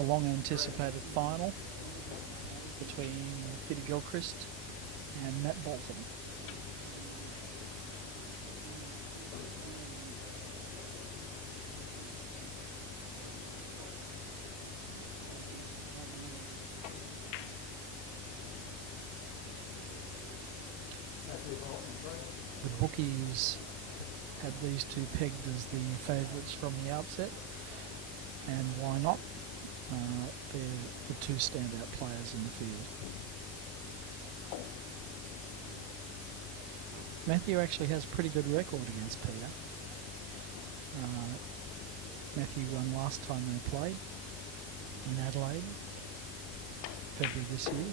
the long-anticipated final between Peter Gilchrist and Matt Bolton. The bookies had these two pegged as the favourites from the outset, and why not? They're the two standout players in the field. Mathew actually has a pretty good record against Peter. Mathew won last time they played in Adelaide, February this year.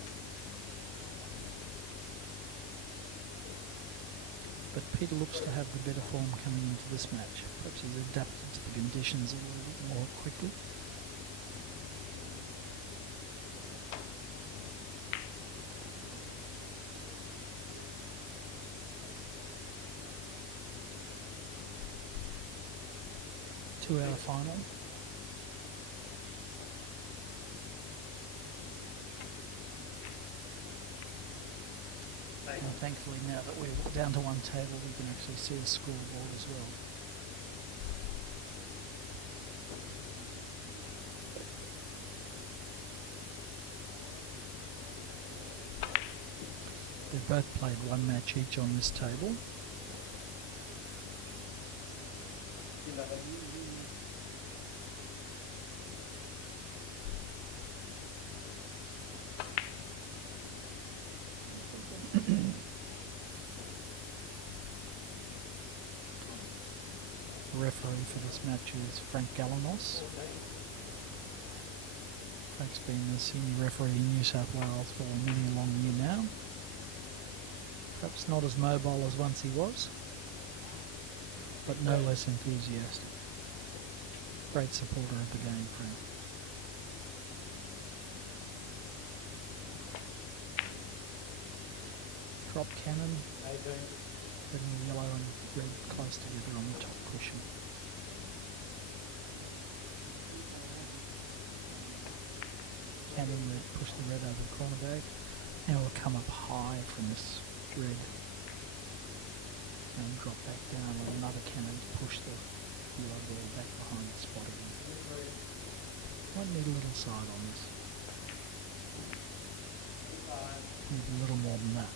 But Peter looks to have the better form coming into this match. Perhaps he's adapted to the conditions a little bit more quickly. Two-hour final. And thankfully, now that we're down to one table, we can actually see the scoreboard as well. They've both played one match each on this table. The referee for this match is Frank Galanos. Frank's been the senior referee in New South Wales for many a long year now. Perhaps not as mobile as once he was, but no less enthusiastic. Great supporter of the game, Frank. Drop cannon, putting the yellow and red close together on the top cushion. Cannon will push the red over the corner bag. Now we'll come up high from this red and drop back down, and another cannon to push the yellow ball back behind the spot again. Might need a little side on this. Need a little more than that.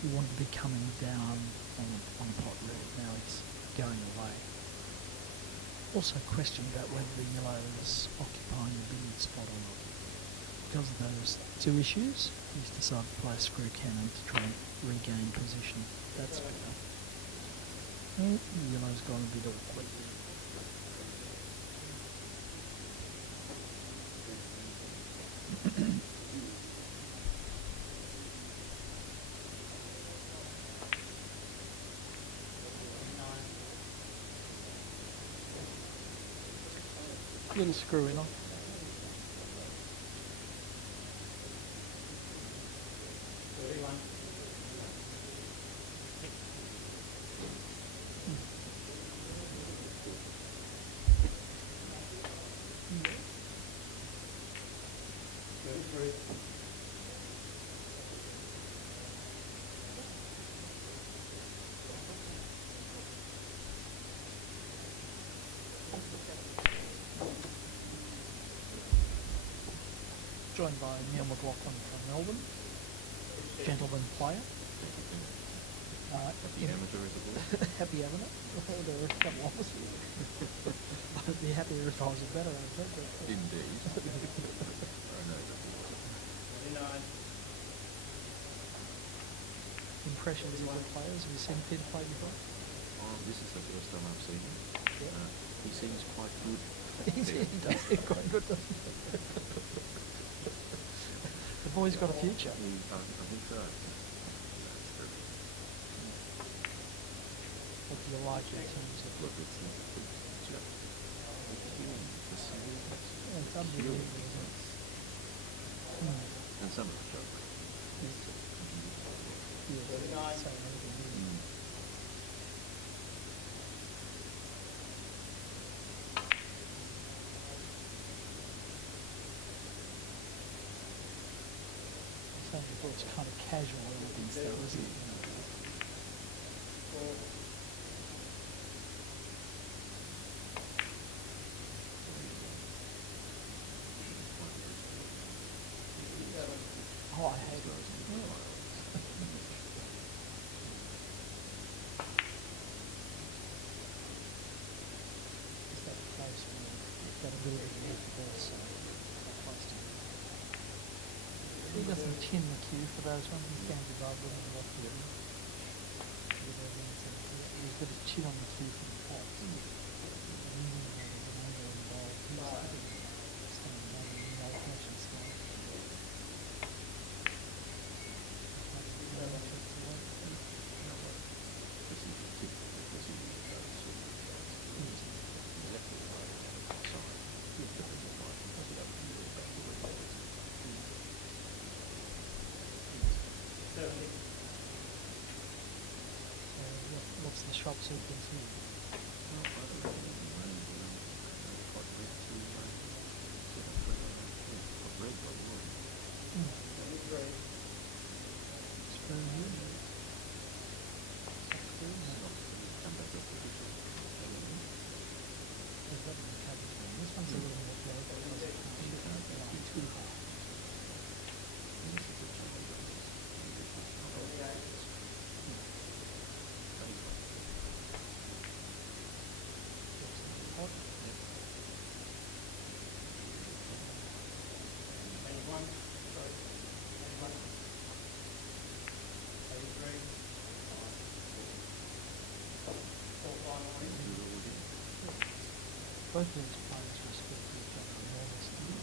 You want to be coming down on pot red. Now it's going away. Also question about whether the yellow is occupying the billiard spot or not. Because of those two issues, he's decided to play a screw cannon to try and regain position. That's better. The yellow's gone a bit awkward. Little screw in on. Joined by Neil McLaughlin from Melbourne, gentleman player. Happy amateur, is it all? Happy having it. There were a couple of us. I'd be happier if I was a better amateur. Indeed. I know that. Impressions of the players. Have you seen Peter play before? This is the first time I've seen him. Yeah. He seems quite good. He does seem quite good, doesn't he? The boy's got a future. I think so. What do you like in terms of... Look, it's just the series. Yeah, it's unbelievable, isn't it? And some of the shows. Yeah, so Well, it's kind of casual elegance though, isn't it? Oh, I hate it. It's that place where you've got a little bit of left also. He doesn't chin the cue for those ones. He stands above them and left them. He's got his chin on the cue for the pots. What's the shop sequence here? It's very good. This one's a little bit low, but it can't be too high. Both of these players respect each other enormously.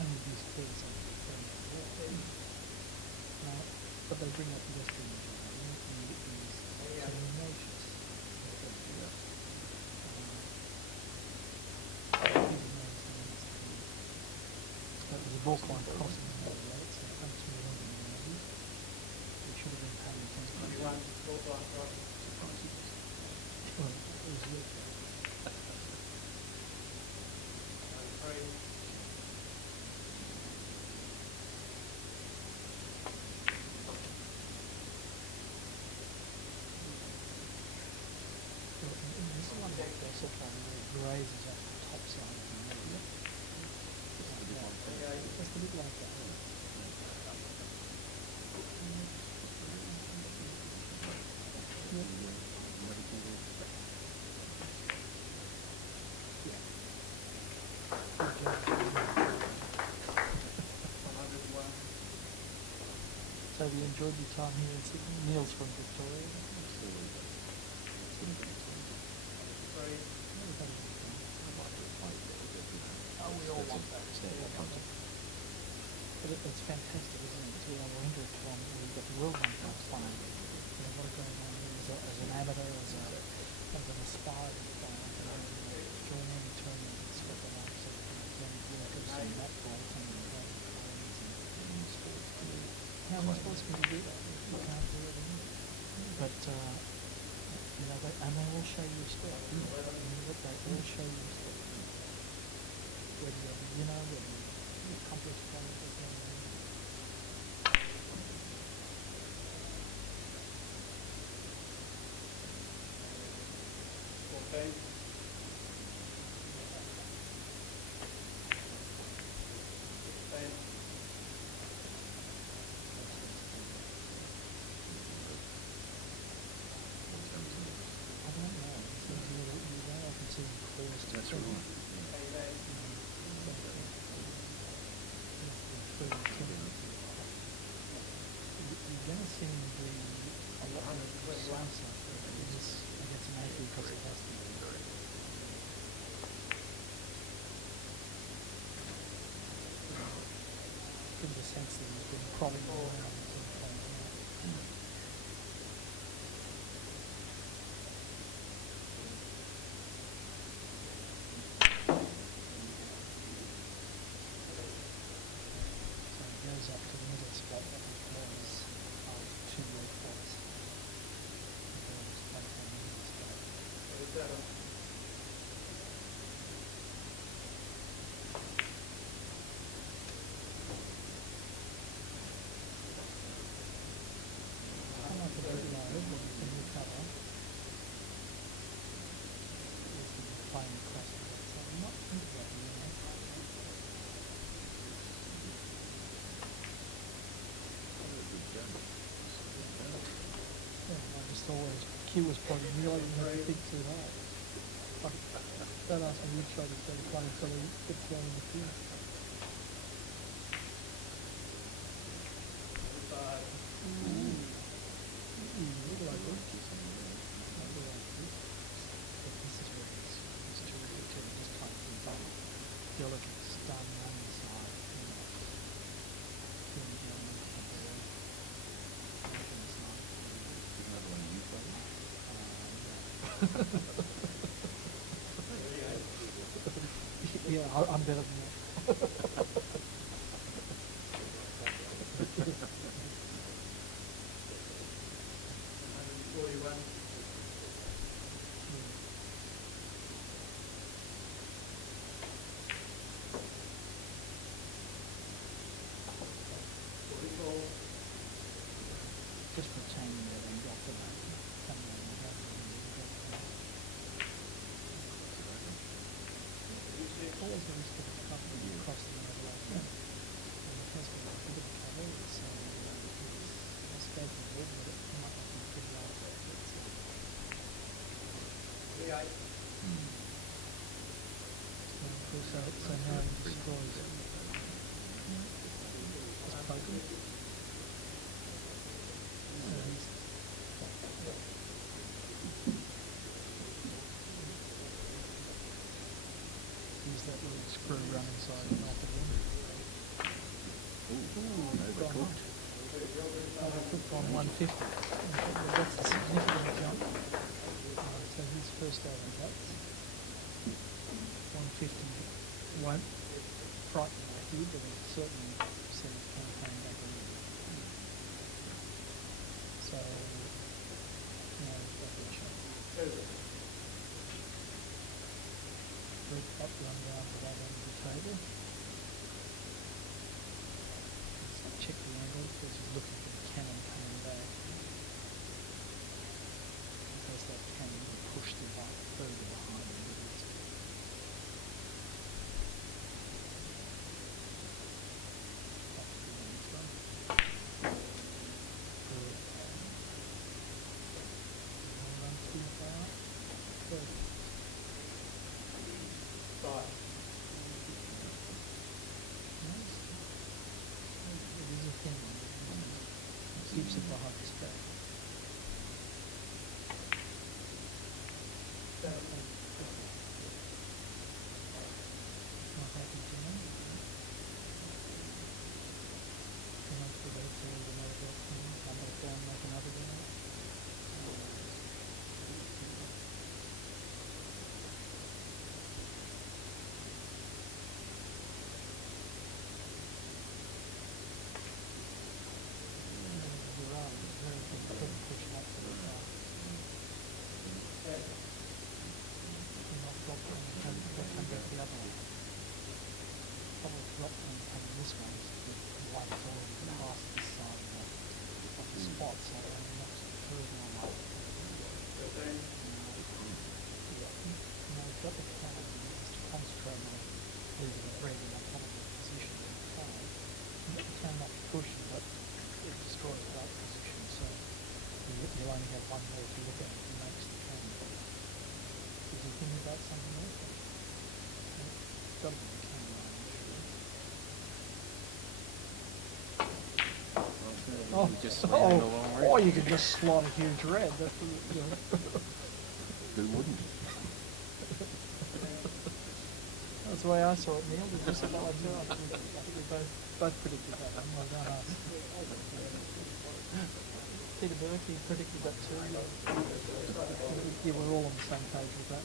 Only these kids are but they bring up the best in each other. And it is tenacious. That was a ballpoint crossing in the late, so it comes to the end of the movie. We should have been paying attention. Well, it was your turn. This is one of the best of them, where it grazes up the top side of the middle. Just a bit like that. So have you enjoyed your time here in Sydney? Neil's from Victoria. Oh, we all want that. But it's fantastic, isn't it? To be able to enter a tournament where you've got the world rank up playing. You know, what a great one as an amateur, as an aspiring player. Join any tournament that's got the likes of Gilchrist and Matt Bolton and great players in sports. How many sports can you do that? You can't do it anymore. But, you know, they all show you respect. They all show you respect. Whether you're a beginner, whether you're accomplished players, That's right. You're going to see him do a lot of salsa against Mathew because it has to be. Gives a sense that he's been prodding around until he finds out. Up to the middle spot that was two red pots. IQ was probably really a bit too high. Like, don't ask me which shot he's going to play until he gets down in the field. Look like this. This is where it's terrific too. Just playing things up. Gilchrist starting on the side. Yeah, I'm better than that. Just retaining that and got for that. Always a risk of covering across the overlay. And it has been a bit of a cover, so it's escaping a little, but it might not be pretty well. So now he destroys it. Just poking it. Use that little screw run inside and knock it in. Overcooked. Overcooked on 150. That's a significant jump. So his first over cuts. 150 won't frighten Mathew, but it certainly send the campaign back a little bit. So now he's got the shot. Up, run down to that end of the table. Let's check the angle because he's looking for the cannon coming back. In case that cannon will push the bike further behind him. Keeps it behind his back. Not happy to me. Come up to the right side of another dot thing. Come back down like another guy. Pushing, but it destroys that position, so you'll only have one more to look at if he makes the turn. Is he thinking about something else? It's got to be the camera, I'm sure. Just slam the long red. Or you could just slot a huge red. That's the, Who wouldn't? That's the way I saw it, Neil. Did you see that one too? I think we both predicted that one. Well done, us. Peter Burke, he predicted that too. Yeah, we're all on the same page with that.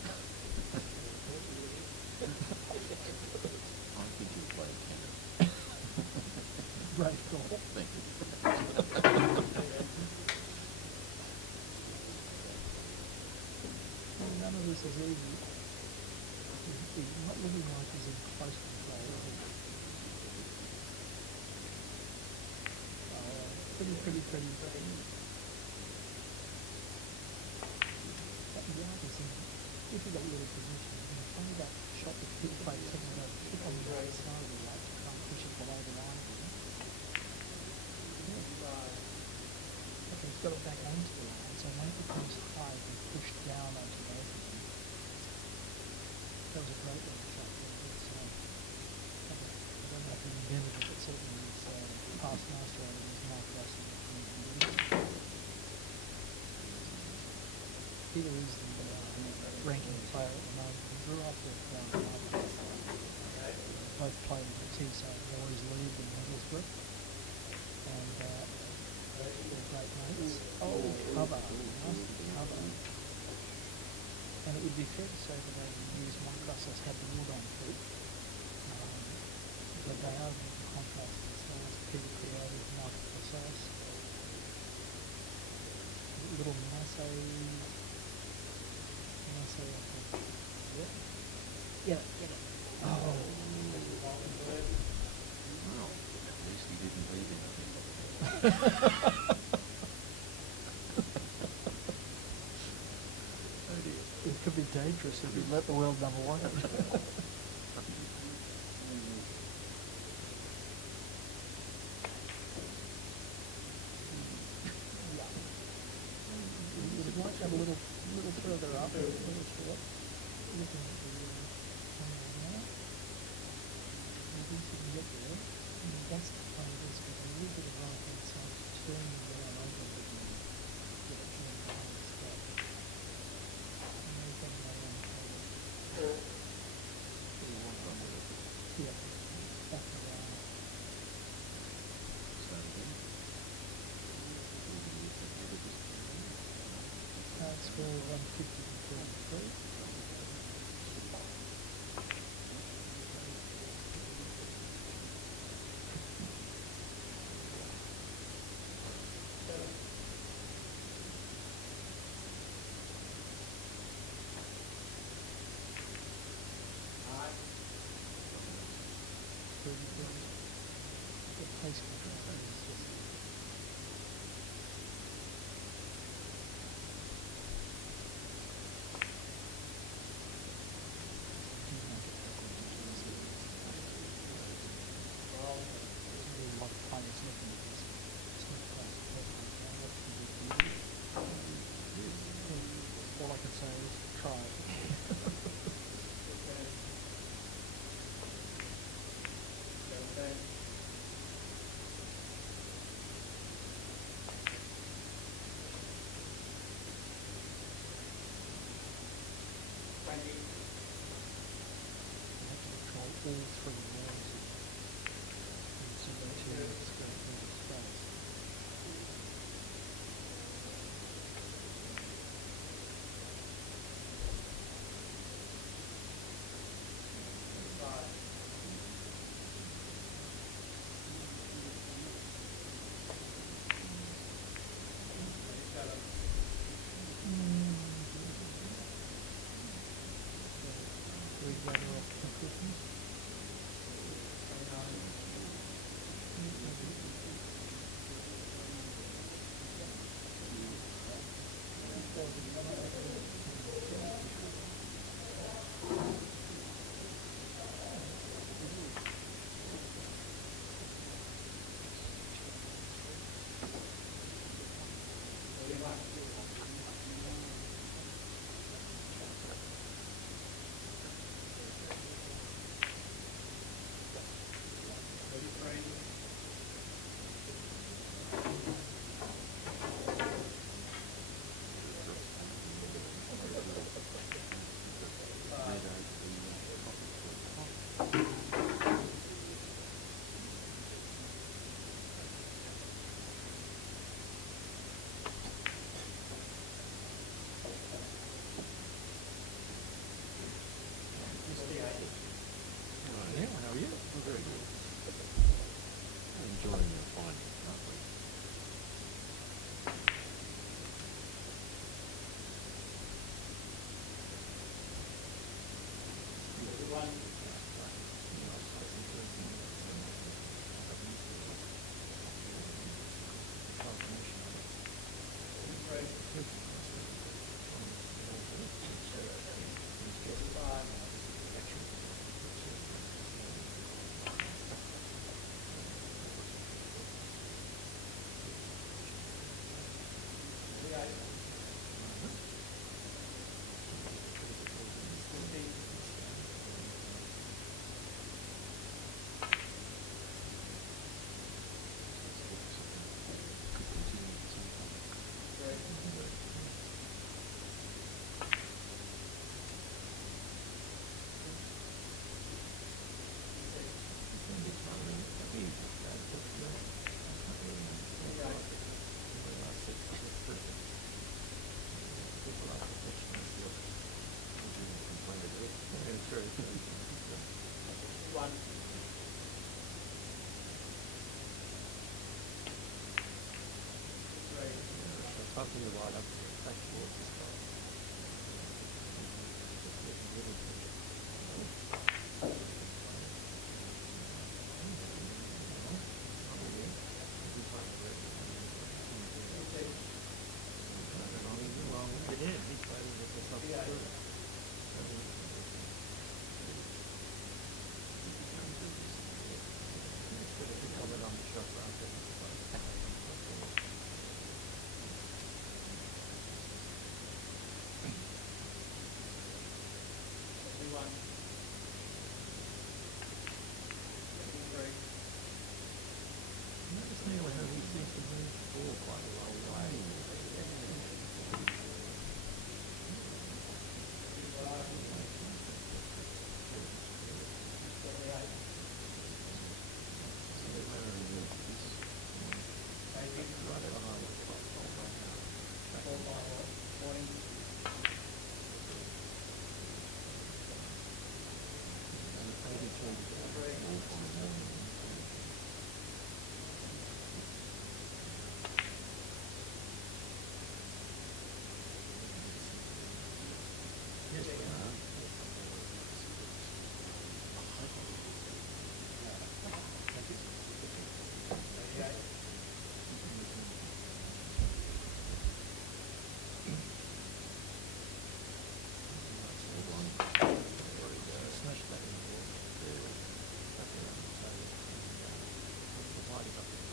I think you play Canada. Great call. Thank you. None of this is easy. He's not looking like he's in close control. Pretty. That yard is in a difficult little position. It's only that shot that hit plate taking that kick on the right side of the light to try and push it below the line. Okay, he's got it back onto the line, so So when it becomes high, you push down onto both of them. That was a great little shot. It's, I don't know if he invented it, but certainly his past master of it is Mark Russell from Billiards. Peter is the ranking player at the moment. He grew up with both played at the Teesside Boys League in Middlesbrough, and they're great mates. Oh, cover, nasty cover. And it would be fair to say that over the years, Mark Russell's had the wood on feet, but they are in contrast to the styles Peter created, Mark Russell's. Little Mathew. Yeah. Get it. Oh. Well, at least he didn't leave anything. Oh dear. It could be dangerous if you let the world number one. You'd like to have a little further up, a little short. Looking at the camera now. Maybe you can get there. And that's the play of this, with a little bit of right hand side to turn the ball over a bit more. Get it more behind the step. And then come right on the table. Yeah. Back around. Start again. Score 150 to 33. The pace control is just all I can say is try. bouncing the right up back towards this guy. Just get a little pressure. Yeah, he's playing with the substitute. Comment on the shot after. Notice Neil how he seems to move the ball quite a long way. Yes, we are. Smash that in the wall. Back around the table. The white is up there.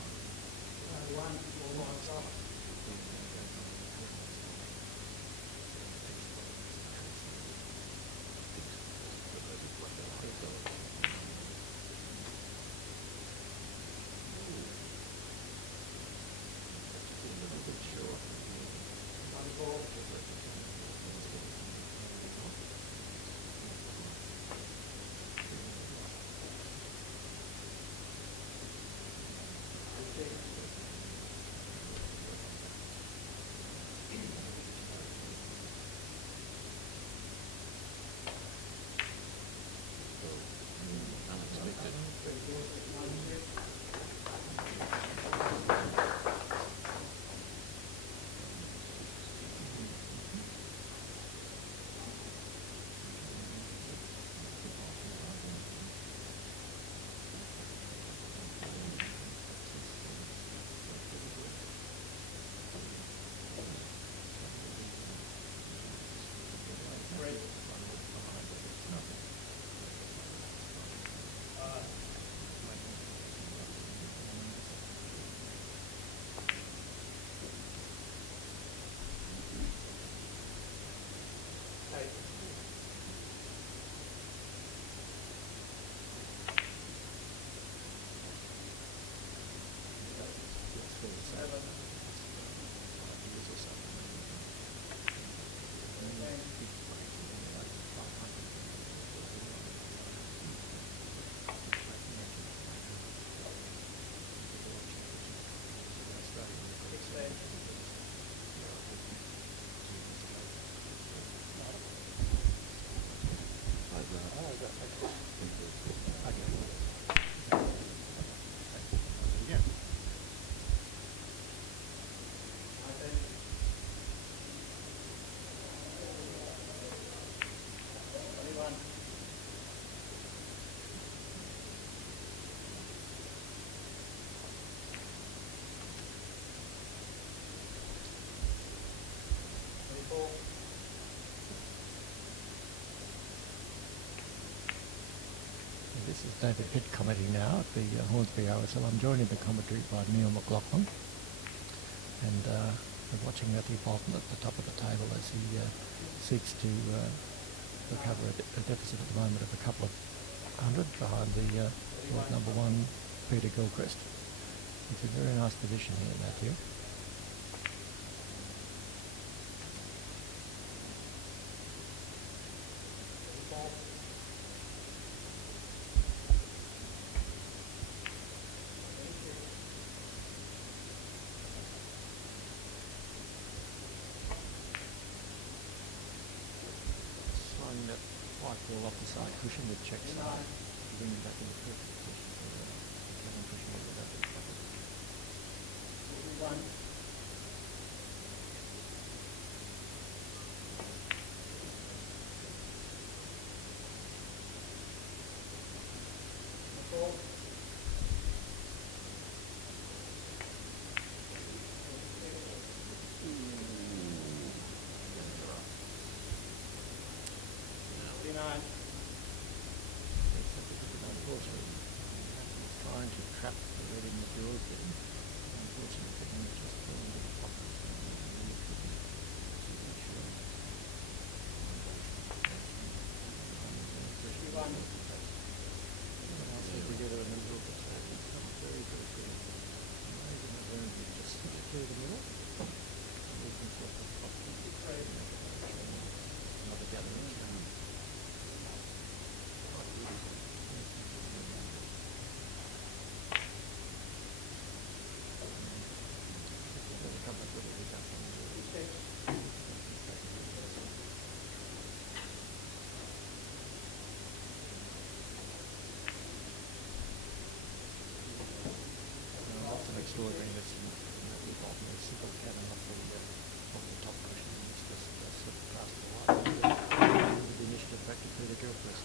This is David Pitt commenting now at the Hornsby OSL. I'm joined in the commentary by Neil McLaughlin, and we're watching Matthew Bolton at the top of the table as he seeks to recover a deficit at the moment of a couple of hundred behind the world number one, Peter Gilchrist. It's a very nice position here, Matthew. Sliding that white ball off the side cushion with check side to bring it back in the perfect position for the Kevin cushion with that. trap the red in the jaws there. Unfortunately, he just fell into the pocket. And he couldn't be sure. Together in the middle of the track. It's come very, very good. Amazing the room here, just slip it through the middle. Leaves himself a pocket. Another gathering challenge. Extraordinary lesson Mathew Bolton has simple cabin off the top cushion and it's just slipped past the line with the initiative back to Peter Gilchrist.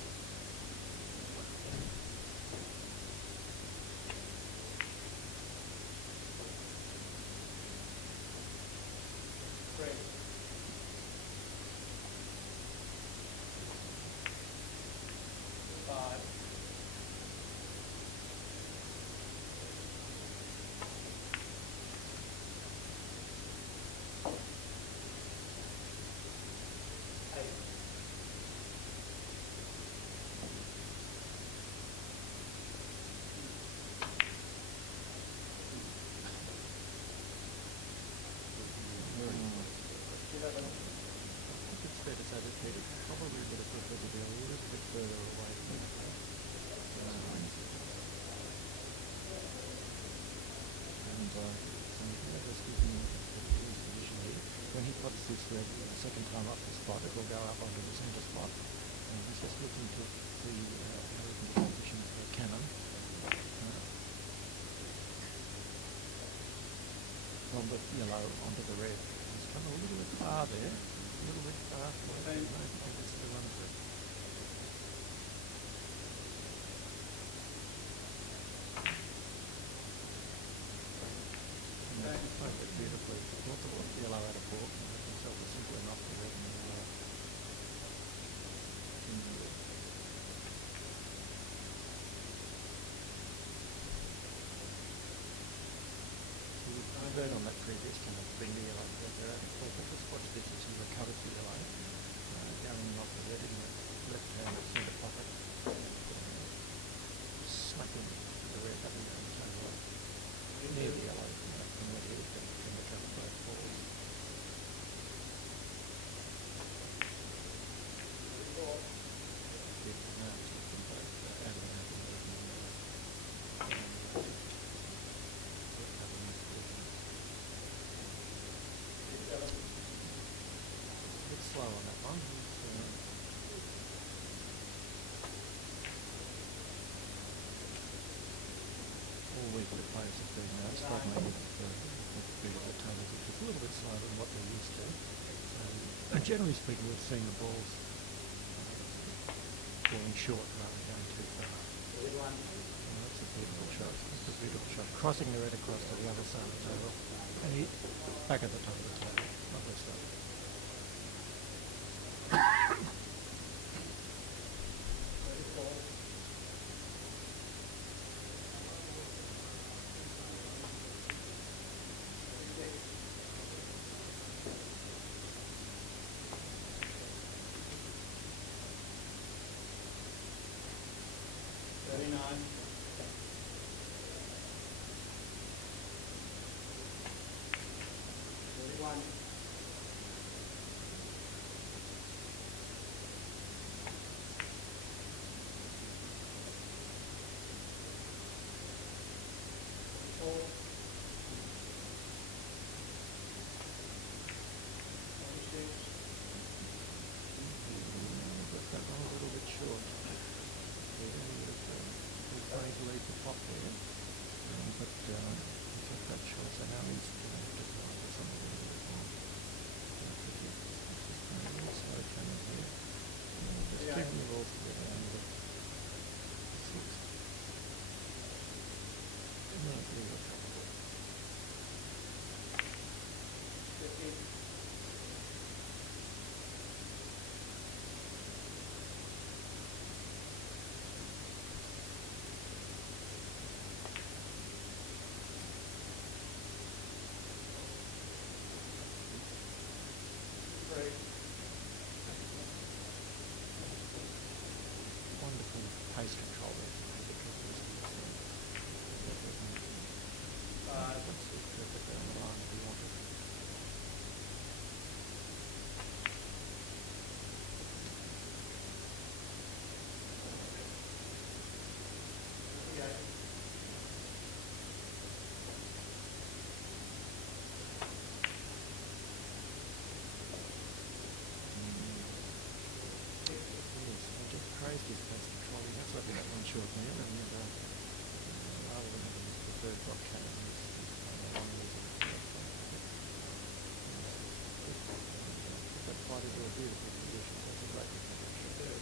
Peter probably would have preferred to be a little bit further away from the and so that just gives me his position here. When he puts this red the second time up the spot, it will go up onto the centre spot. And he's just looking to see how he can position the cannon from the yellow onto the red. He's come a little bit far there. A little bit far for it. I think it's the run for it. Played it beautifully. Thought the yellow out of port and made himself a simple enough to red and the yellow. I heard on that previous time of being the yellow red there out of port, but just watch this as he recovers the yellow, going off the red in the left hand centre pocket, smacking the red up and down so near the yellow, from where he can recover both balls. Slow on that one. All week the players have been struggling with the tables, which is a little bit slower than what they're used to. And generally speaking, we've seen the balls falling short rather than going too far. That's a beautiful shot. That's a beautiful shot. Crossing the red across to the other side of the table. And he back at the top of the table. Lovely stuff. Cannon. He's playing a long years of put that flight into a beautiful position. That's a great recovery.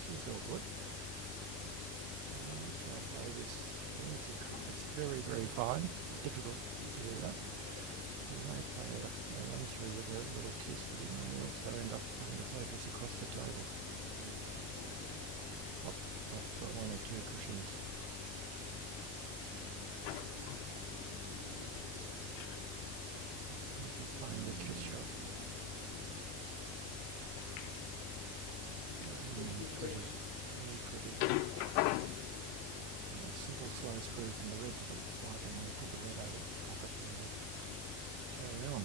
This is all good. It's very, very fine. Difficult to do that. You may play a run through with a little kiss, but you may also end up having to focus across the table. Up for one or two cushions. Just playing the kiss shot. Pretty. Simple slow screw from the red foot, just like when you put the red over the top of it. Carry on.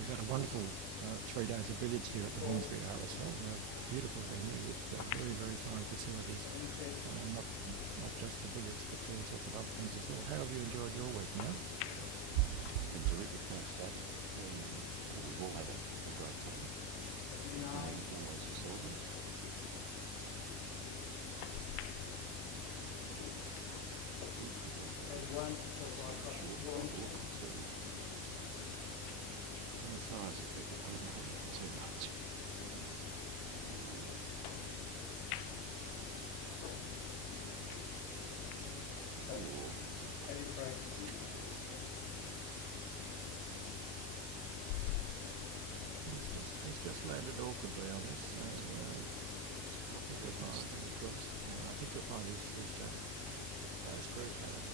We've got a wonderful 3 days of billiards here at the Hornsby RSL. Beautiful venue with very, very fine facilities. Not just the billiards, but all sorts of other things as well. How have you enjoyed your week, Matt? Been terrific, thanks, Dad. We've all had a great time. Some ways to celebrate. And the size of it wasn't too much. He's just landed awkwardly on this. I think you'll find his screw cannon.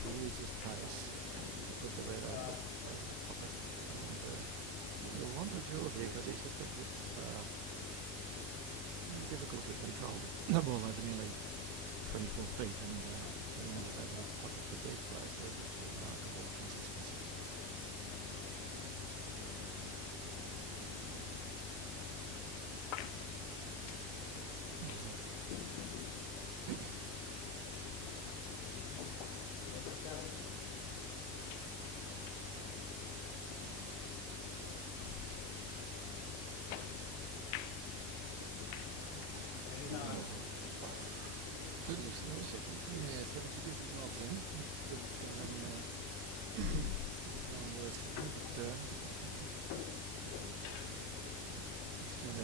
He uses pace to put the red over the top of it. And you'll want the jewellery because it's difficult to control the ball over nearly 24 feet and putting it over the top of the deep place with remarkable consistency.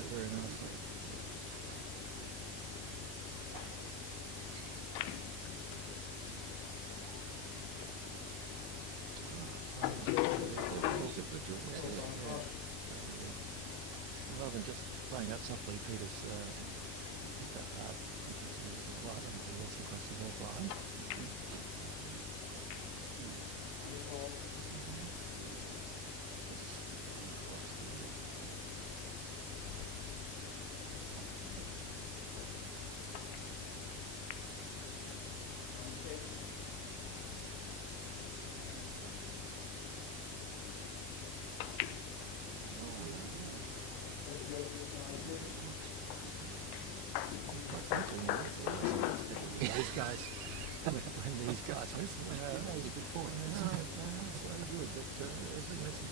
Very nicely. Rather than just playing that softly, Peter's that hard. Right, and he also across the whole line. These guys, when these guys listen, that was a good point. No, it's very good, but every lesson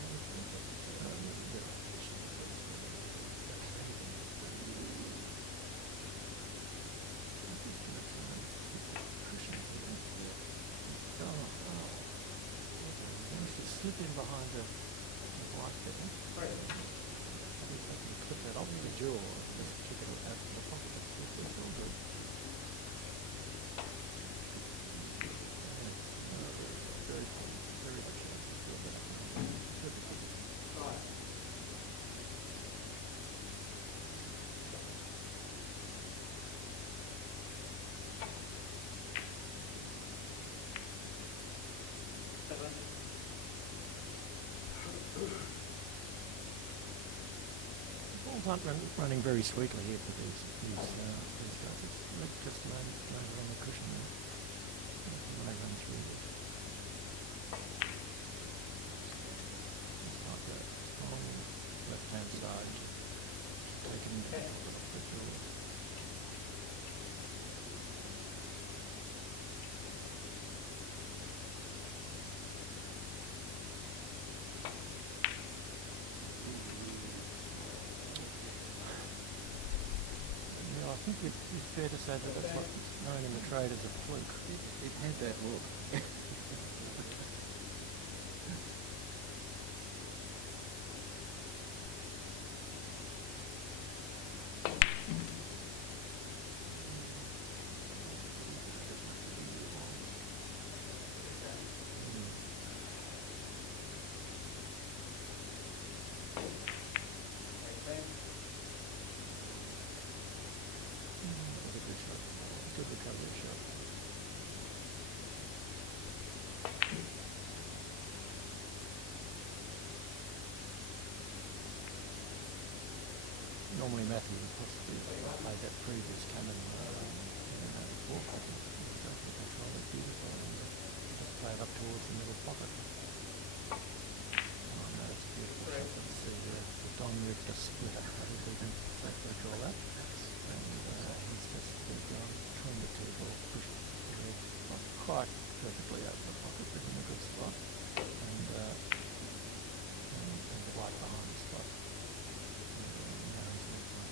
slip in behind the white there. I think I can clip that off the jaw and just kick it out from the pocket. It's all good. Very good chance to feel that. things aren't running very sweetly here for these guys. Let's just land it on the cushion there. When I run through. It's like a long left-hand side, taking the jaw. I think it's fair to say that that's what's known in the trade as a fluke. It had that look. Good recovery shot. Normally Mathew would possibly play that previous cannon before cutting. I think they tried it beautiful and just play it up towards the middle pocket. Oh no, it's a beautiful shot. Let's see the Don Rick just split up. I think we can safely draw that. And he's just trying to take ball, push it not quite perfectly out of the pocket, but in a good spot. And the white behind the spot. Now he's moved on.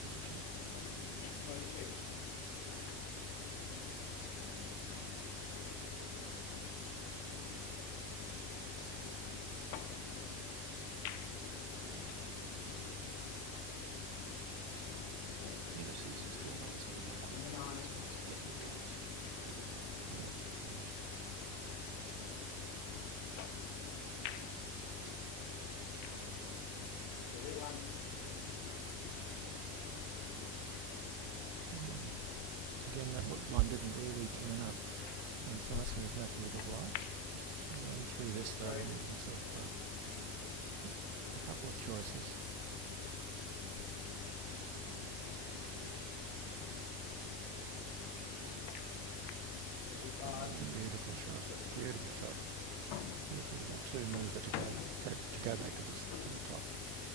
Again, that one didn't really turn up. And it's nice when it's Mathew with the white. Going through this though, there's a couple of choices. Beautiful shot, beautiful shot. Two moves to go back to the top.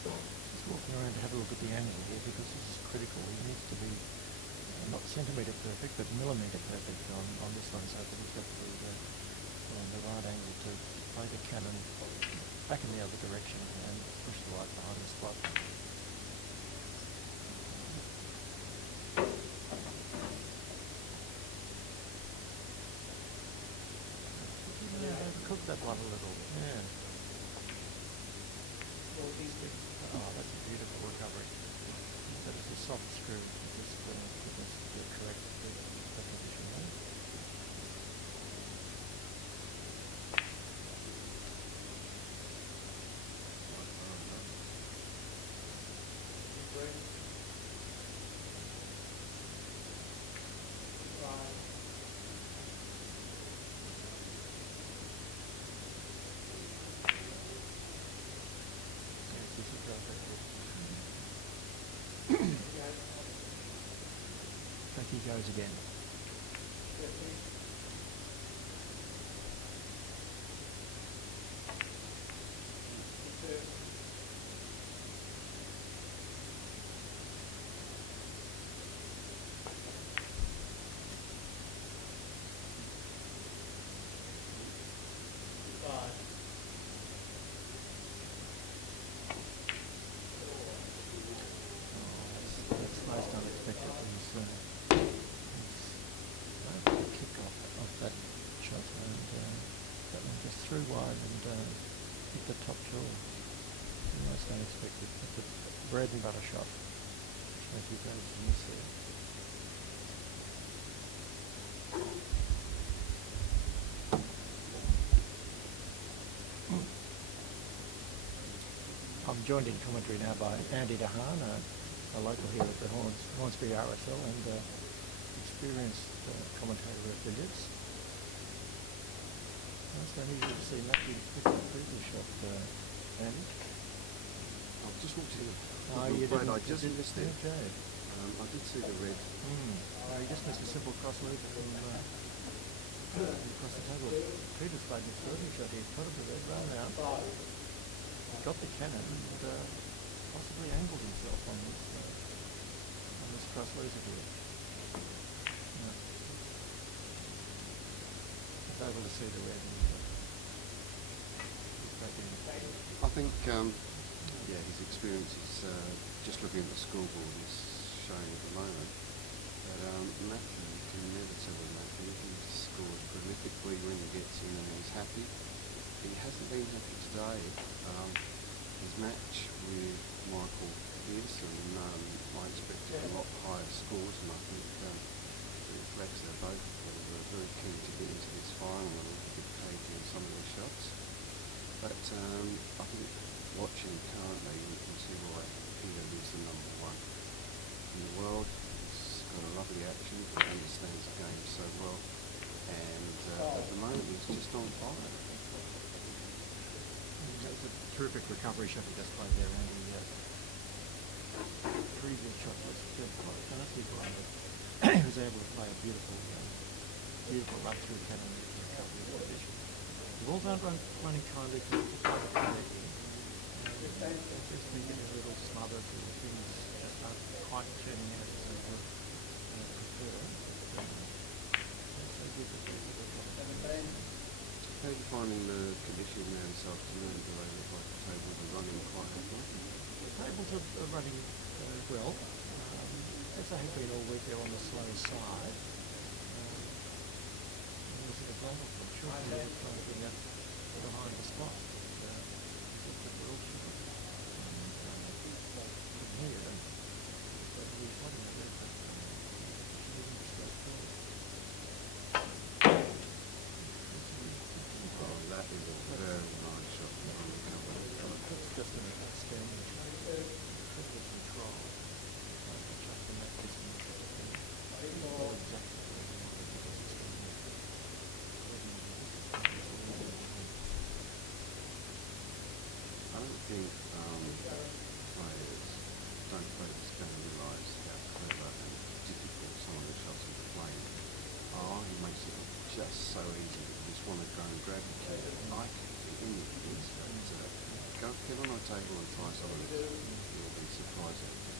Just walking around to have a look at the angle here because this is critical. He needs to be not centimetre perfect, but millimetre perfect on this one, so that he's got the right angle to play the cannon back in the other direction and push the white behind the spot. Yeah, cook that one a little. Yeah. Oh, that's a beautiful recovery. That is a soft screw. Just the correct position there. Back he goes again. That's most unexpected. Kick off that shot, and that one just through wide and hit the top jaw. Most unexpected. It's a bread and butter shot. Mathew goes to miss there. I'm joined in commentary now by Andy Dehaan, a local here at the Hornsby RSL and experienced commentator at Billiards. It's unusual to see Mathew pick up a previous shot, Andy. I've just walked in Oh, I'm you afraid didn't. I just missed it. Okay. I did see the red. No, you just missed a simple cross loop from across the table. Peter's played an extraordinary shot here. Got the red run out. He got the cannon and possibly angled himself on this cross loser here. No. Was able to see the red and he's back in. I think, yeah, his experience is just looking at the scoreboard is showing at the moment that Mathew, you can never tell with Mathew. He scores prolifically when he gets in and he's happy. He hasn't been happy today. His match with Michael Pearson, I expected a lot higher scores, and I think it reflects that both were very keen to get into this final and a bit cagey in some of their shots. But I think watching currently, you can see why Peter is the number one in the world. He's got a lovely action, he understands the game so well, and at the moment he's just on fire. That was a terrific recovery shot he just played there, Andy. Previous shot was just quite fancy for him, but he was able to play a beautiful run through cannon recovery position. The balls aren't running kindly to the play the play. Just thinking a little smothered, the things just aren't quite turning out as they would prefer. So good to see. How are you finding the conditions now this afternoon? Do they look like the tables are running quite happily? The tables are running well. As they have been all week, they're on the slow side. There's an advantage. I'm sure they're trying to bring up behind the spot. It's a real shot. From here, but we're fighting a red, but moving straightforward. Oh, that is a very nice shot from the cover. That's just an outstanding shot. Triple control. Shot from that distance. I don't think players don't play this game realise how clever and difficult some of the shots are playing. Oh, he makes it just so easy. You just want to go and grab the key. I can think anything is, but go get on a table and try some of this. You'll be surprised at it.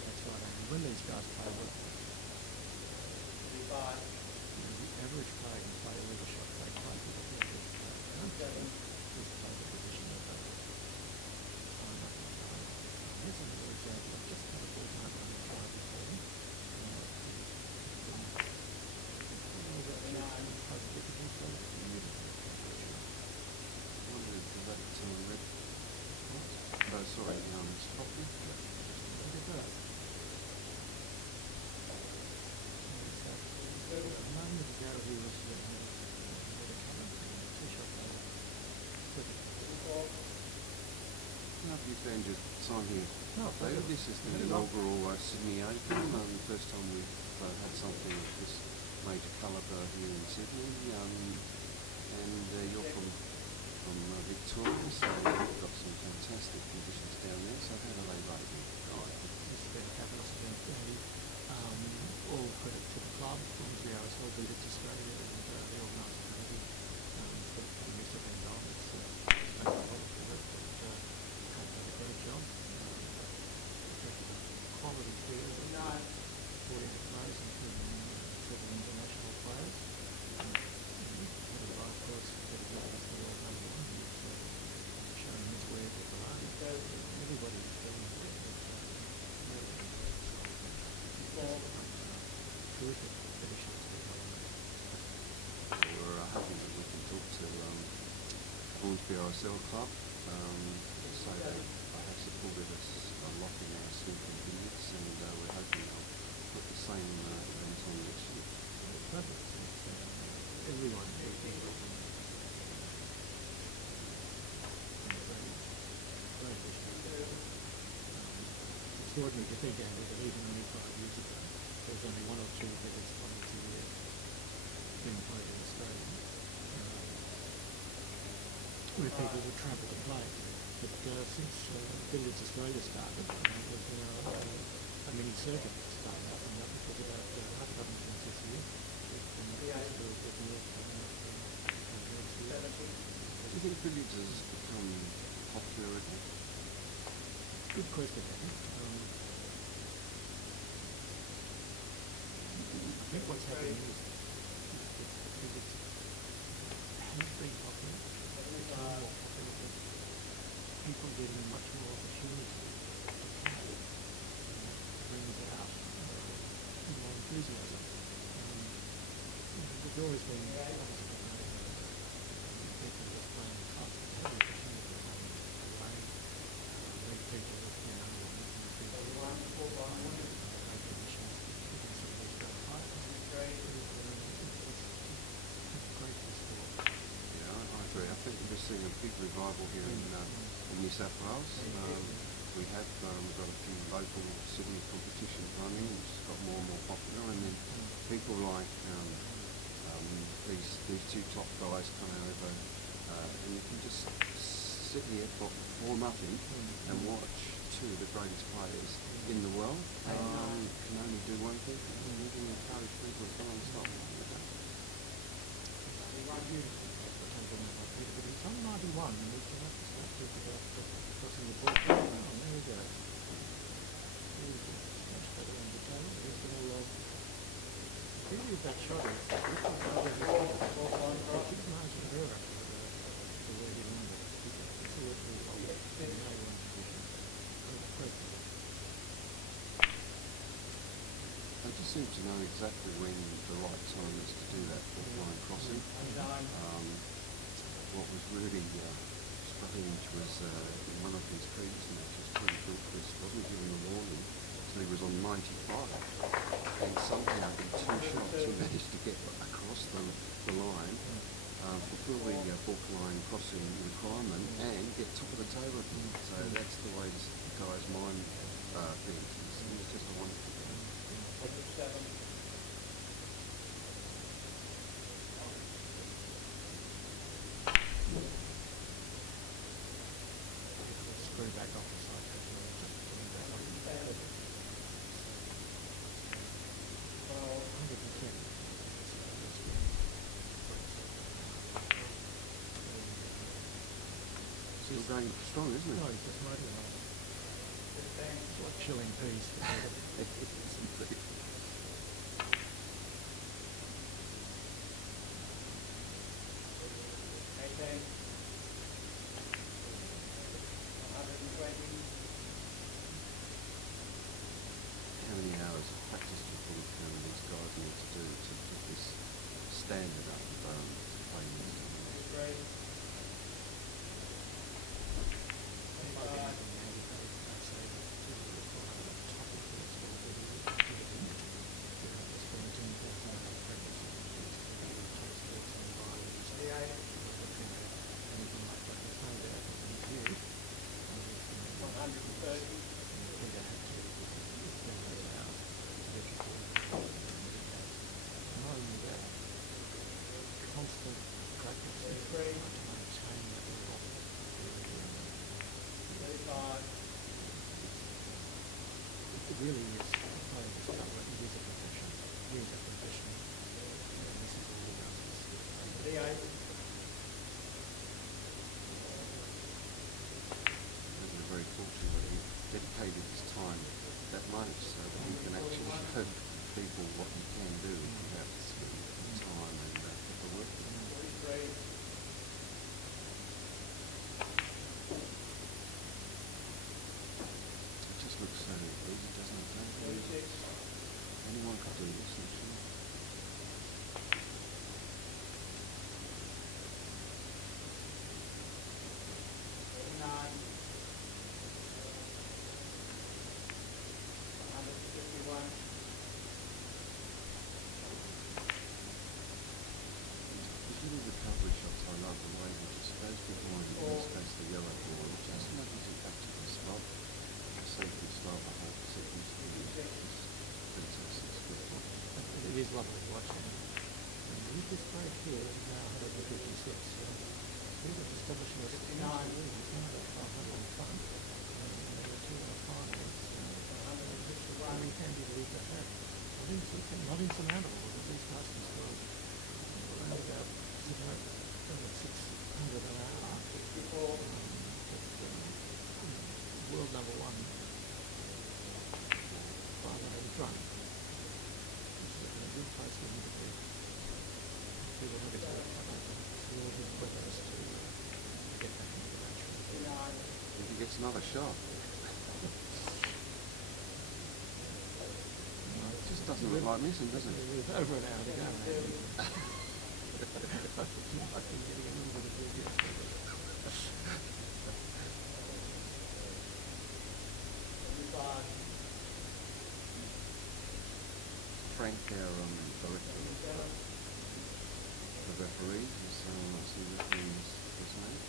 That's right. And when these guys play well, the average player can play a little shot, they play with the pressure. Just play the position that they line up and play. Here's another example of just how the ball can't run and try before them. Sorry, Scotty. Look at that. A moment ago he was How have you found your time here? No, David, this is the inaugural Sydney Open. The first time we've had something of this major calibre here in Sydney. And you're from Victoria, so you've got some fantastic conditions down there. So how do they rate you? This has been a fabulous event, Andy. All credit to the club, the AbsC, Billiards Australia, and the organising committee for putting this event on. It's thank you all for it, but they've done a great job. Quality players that brought into players, including several international players. One of the right course for the world number one. He's showing his wares at the moment. Everybody's doing it. Terrific finishes. We're happy that we can talk to Hornsby RSL Club. So they have supported us a lot in our swing and billiards, and we're hoping they'll put the same event on next year. Everyone extraordinary to think, Andy, that even only 5 years ago, there was only one or two billiards players a year being played in Australia. where people would travel to play. But since Billiards Australia started, there's now a mini circuit starting up, and that was about half a dozen points this year. Do you think billiards has become popular again? Good question, Mathew. I think what's happening is billiards has been popular, it's more popular, but people are getting much more opportunity to play. It brings out more enthusiasm. There's always been obviously people just playing clubs, but having the opportunity to play away, league people with conditions, even some of these great players. It's great for the sport. Yeah, I agree. I think we're seeing a big revival here in New South Wales. We have got a few local city competitions running, which has got more and more popular, and then people like these two top guys come over, and you can just sit here for nothing and watch two of the greatest players in the world. Can only do one thing, and you can encourage people to come and stop. It's on 91, and we can have to start talking about crossing the ball. There we go. Much better on the table. He's going to log. The beauty of that shot is that if he's over his head, it gives margin of error for where he landed. It's a work really well. In no one position. Perfect. They just seem to know exactly when the right time is to do that line crossing. What was really strange was in one of his previous matches, Gilchrist wasn't given a warning, so he was on 95, and somehow in two shots he managed to get across the line, fulfill the baulk line crossing requirement, and get top of the table again. So that's the way this guy's mind thinks. He's just a wonderful guy. Screw back off the side. Just back on. 100%. Still going strong, isn't he? No, he's just motivated. It's like chilling peas. How many hours of practice do you think these guys need to do to get this standard up to play next time? It really is playing this game. It is a profession. He is a professional. And this is all he does. We're very fortunate that he dedicated his time that much so that he can actually show people what you can do if you have to spend the time and put the work in. It just looks so easy, doesn't it? Anyone could do this, actually. These little recovery shots, I love the way he just goes behind, in this case the yellow ball, and just nudges it back to the spot. So you can start the whole sequence for you. Fantastic skill. It is lovely watching. And with this break here, now 156. So he's establishing a another shot. It just doesn't look like missing, does it? With over an hour to go, maybe. Might be getting a little bit of Billiards. Frank, our director, the referee, is refereeing this match.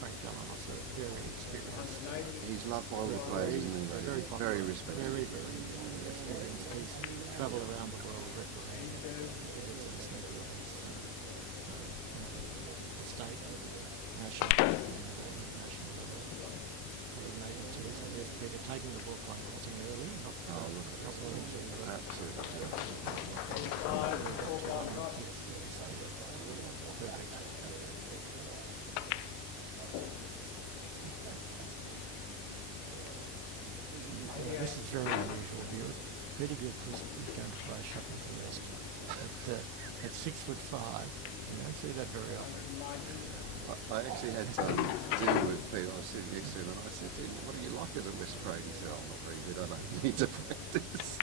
Frank Dillon, also very experienced. He's loved by all the players, isn't he? Very popular. Very respected. Very experienced. He's travelled around the world refereeing state, national, they're taking the ball quite early. This is very unusual here. Billy Gilchrist is going to play shuttle for the rest. At 6'5", you don't see that very often. I actually had dinner with Pete. I was sitting next to him and I said to him, "What do you like as a West Prague?" He said, "I'm not very good. I don't need to practice."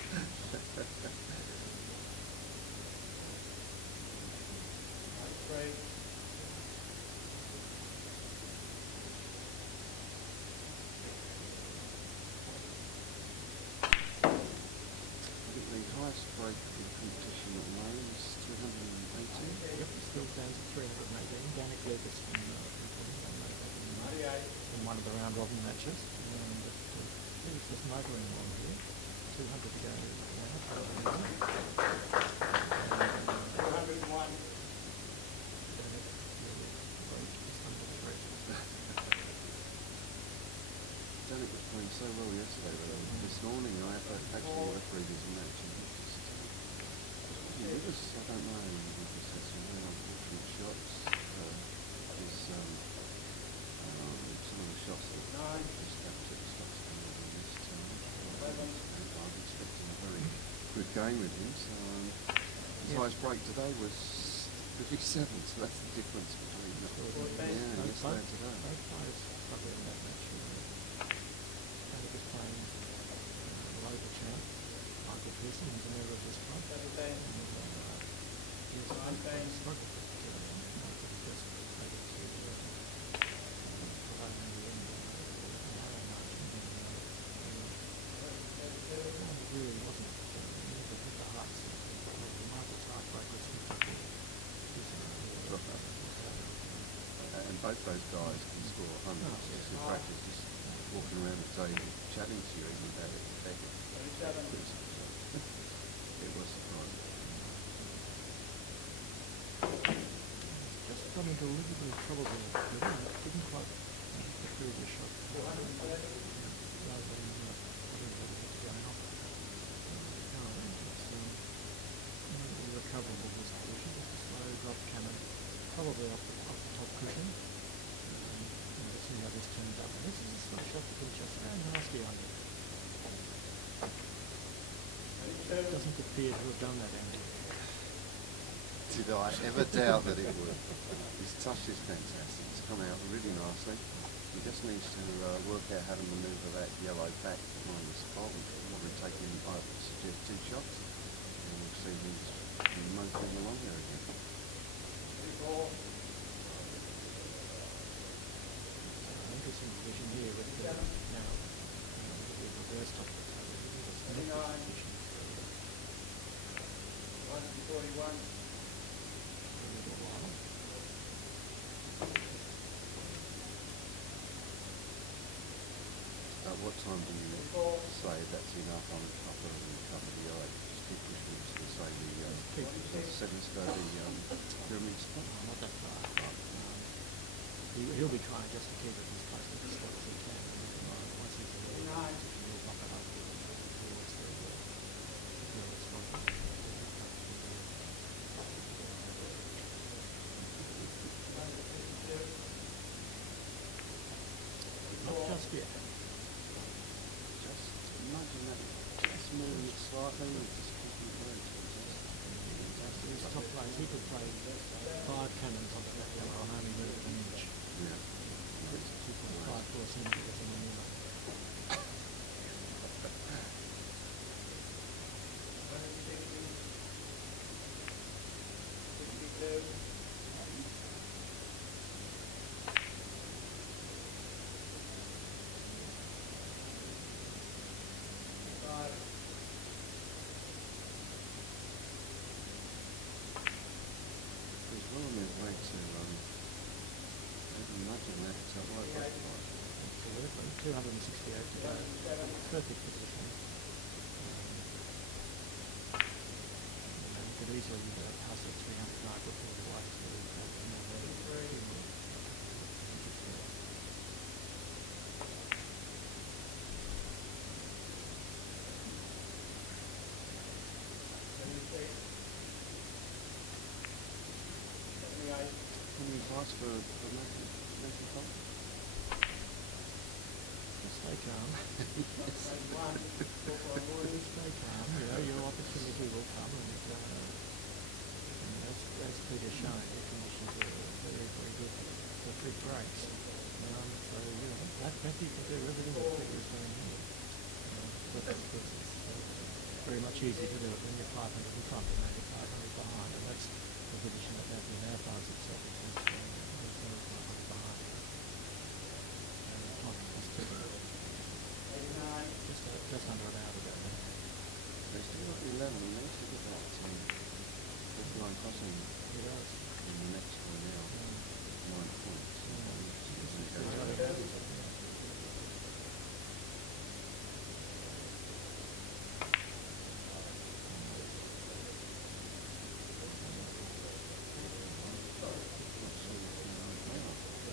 I think the highest break in the competition at the moment is 218. Yep, it still stands at 318. Danik Lucas from in one of the round robin matches. But he's just motoring along here. 200 to go Danik was playing so well yesterday, but this morning I actually refereed his match. And it was, I don't know, he just had some very unfortunate shots. Some of the shots that his captain starts coming on this time. I'm expecting a very good game with him. So his highest break today was 57, so that's the difference between yesterday and today. Both players probably in that match. Danik is playing local champ. Michael Pearson, who's a member of this club. Really wasn't. Never hit the hearts. Michael's heartbreak was 54. And both those guys can score hundreds just in practice, just walking around the table, chatting to you even about it. It was surprising. Just got into a little bit of trouble there. Didn't quite get the previous shot. Rather than what's going on. It's recoverable this position. Just a slow drop cannon, probably off the top cushion. We'll see how this turns out. This is a slow shot that can just go nasty on you. It doesn't appear to have done that, Andy. Did I ever doubt that it would? His touch is fantastic. It's come out really nicely. He just needs to work out how to manoeuvre that yellow back behind the spot and probably take him, I would suggest, 2 shots. And we'll see he's motoring along there again. Interesting position here with now the reverse top of the table. Position. 41. What time do you say that's enough on the upper and cover the eye? Just keep pushing to say the 7's go the pyramid spot? Not that far. He'll be trying just to keep it as close to the spot as he can. Once he's there, he'll bump it up towards the spot. Not just yet. Just imagine that, just moving it slightly, just keeping it very His top place, he could play 5 cannons onto that yellow and only move it an inch. Yeah. It's 1.54 centimetres in the middle. He's well on his way to imagine that it's a right back line. Absolutely. 268 to go. Perfect position. You could easily pass it 300 mark before the white to Any advice for Mathew Cole? stay calm. Stay calm. Your opportunity will come, and as Peter's shown, the conditions are very, very good for quick breaks. So Mathew can do everything that Peter is doing here. But it's very much easier to do it when you're 500 in front and maybe 500 behind, and that's the position that Mathew now finds himself in. Just under an hour to go. They still got 11 and they still got that fifth line crossing He does. in the next one now. 9 points.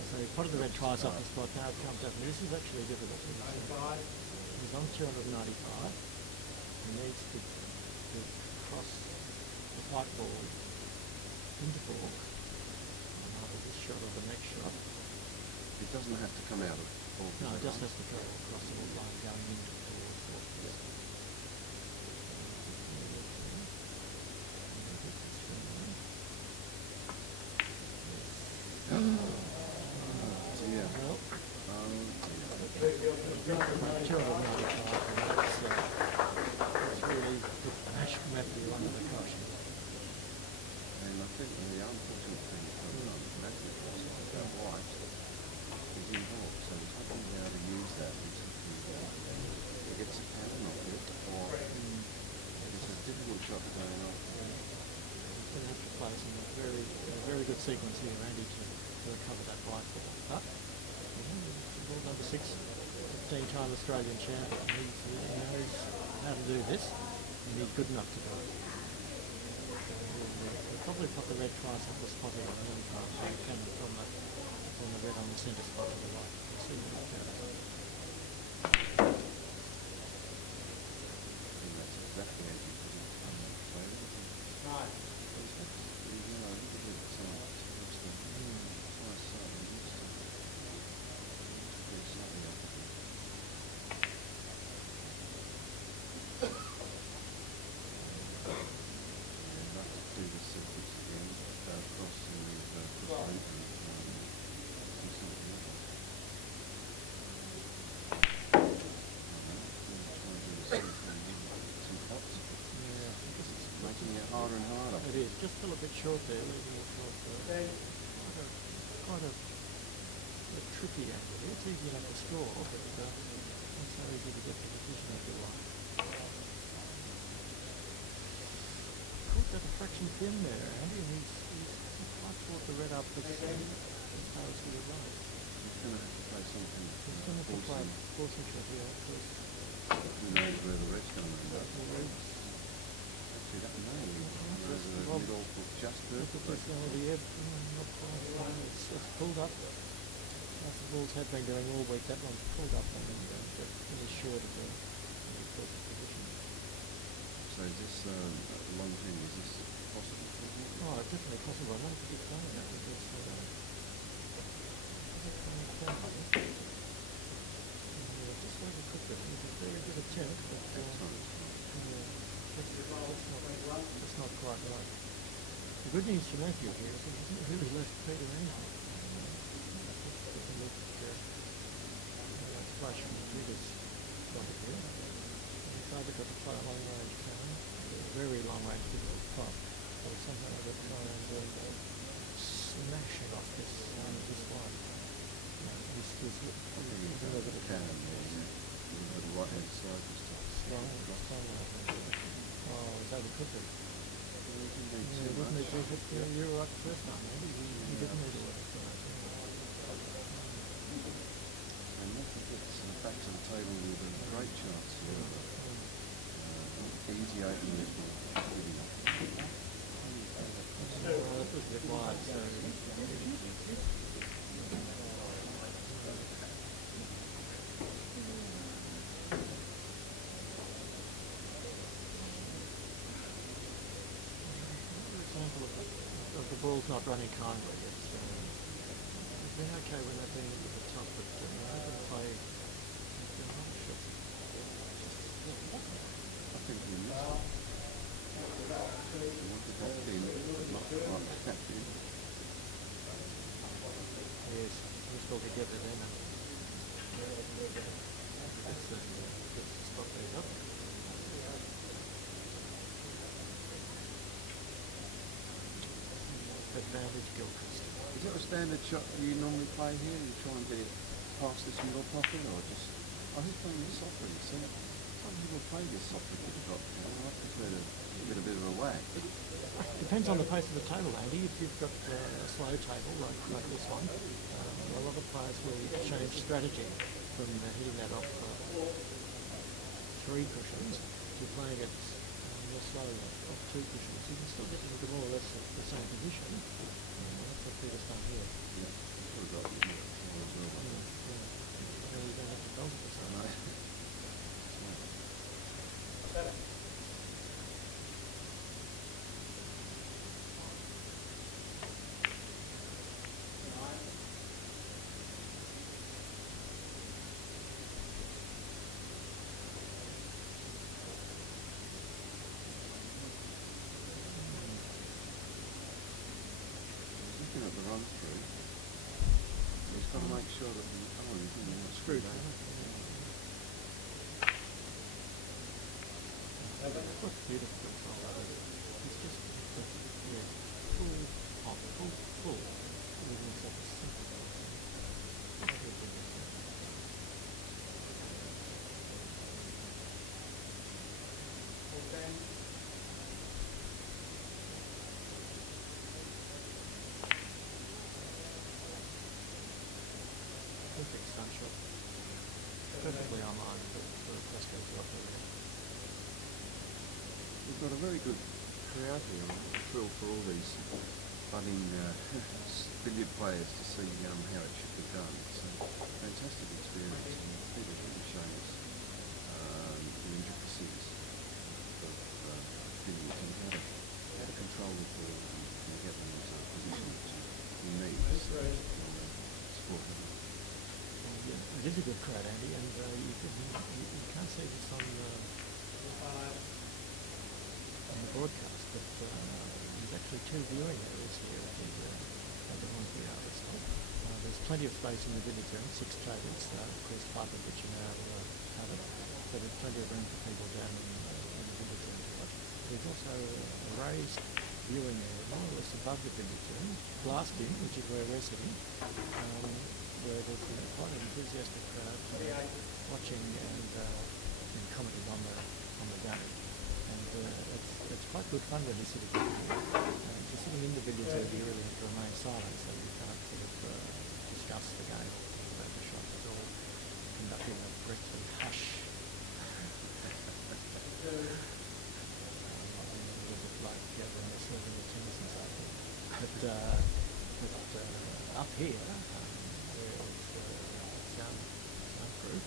So he potted the red tries off the spot, now it comes up. And this is actually difficult. He's on 295. He needs to cross the white ball into balk. Either this shot or the next shot. It doesn't have to come out of all. No, it just has to go across the line going into towards balk. Yeah. Well, it's really put Mathew under the caution. And I think the unfortunate thing for Mathew about white is involved, so he's not going to be able to use that until he gets a pattern of it, or it's a difficult shot going off. He's going to have to play some very good sequence here, Andy, to recover that white ball. But ball number 6, 15-time Australian champion. He knows how to do this, and he's good enough to do it. He'll probably put the red tries up the spot here on the front, so he can from the red on the centre spot to the right. We'll see what it goes. I think that's exactly as you put it. Right. Harder and harder. It is, just still a bit short there, leaving it short there. Quite a tricky angle. It's easy enough to score, but not so easy to get the position if you like. Caught that a fraction thin there, Andy, and he's quite brought the red up as far as he would like. He's going to have to play something. He's going to have to play forcing shot here, because who knows where the red's going to end up. Actually, that may middle just look at this now, the ebb, not quite, it's pulled up. As the balls have been going all week, that one's pulled up and is short of the perfect position. So is this long thing, is this possible for him? Oh, definitely possible. I don't think it's playing that because just like a cricket, it was a very good attempt, but it's not quite right. The good news for Mathew here is that he hasn't really left Peter anything. flash from the previous point of view. He's either got to play a long range cannon, very long range difficult pot, or somehow they've got to try and smashing off this one. This I think it's a little bit of cannon there, with the right hand side just to strong. Oh, is that a cookie? too much. You were right the first time, maybe. He didn't need to work so much. And Mathew gets back to the table with a great chance here. Easy opening as well. That was a bit wide, so... Of the ball's not running kindly. It's been okay when they've been at the top, but they can play a lot of shots. I think we missed it. You wanted that thin, but not quite that thin. Yes, just all together then. That's the spot there up. Advantage Gilchrist. Is it a standard shot you normally play here? You try and get it past this middle pocket, or just... Oh, he's playing this softly, so some people play this softly to the drop. I prefer to give it a bit of a whack. Depends on the pace of the table, Andy. If you've got a slow table like this one, a lot of players will change strategy from hitting that off 3 cushions to playing it more slowly off 2 cushions. You can still get into more or less the same position. That's what Peter's done here. Yeah, we've got it as well. And you don't have to dog it or something. Looking at the run through, he's got to make sure that he's not screwed up. What's beautiful control of it? It's just full pop, full. Giving himself a simple perfect stunt shot. Perfectly online for a Presco to offer there. We've got a very good crowd here. I'm thrilled for all these budding billiard players to see how it should be done. It's a fantastic experience, and people have really shown us the intricacies of billiards and how to control the ball and get them into a position that you need to sport. It is a good crowd, Andy, and you can't see this on the broadcast, but there's actually 2 viewing areas here at the Hornsby Artist Hall. There's plenty of space in the billiards room, 6 tables, of course 5 of which are now covered, but there's plenty of room for people down in the billiards room to watch. There's also a raised viewing area, more or less above the billiards room, glassed in, which is where we're sitting, where there's quite an enthusiastic crowd watching and commenting on the game. And it's quite good fun when you're sitting here. If you're sitting in the billiards room, you really have to remain silent, so you can't sort of discuss the game or think about the shots. It's all conducted in a breathless hush. There's a bloke when they're serving the tennis and so forth. But up here, where it's soundproof,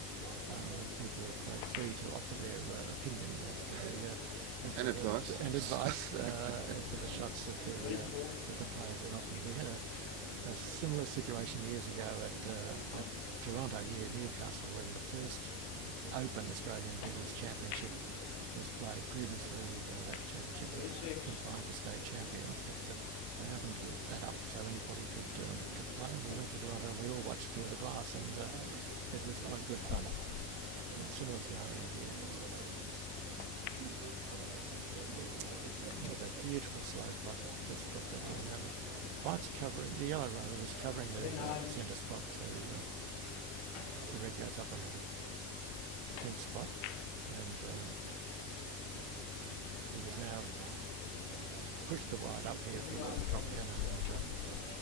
people are free to offer their opinion And advice. And advice for the shots that the players are offering. We had a similar situation years ago at Toronto, near Newcastle, where the first Open Australian Tennis Championship was played previously. That championship was confined to state champions. They happened to put that up so anybody could play. We went to Toronto and we all watched through the glass, and it was quite good fun. white's covering, the yellow rather, is covering the centre spot, so the red goes up on the 10th spot, and he has now pushed the white up here if he wants to drop down to the jump.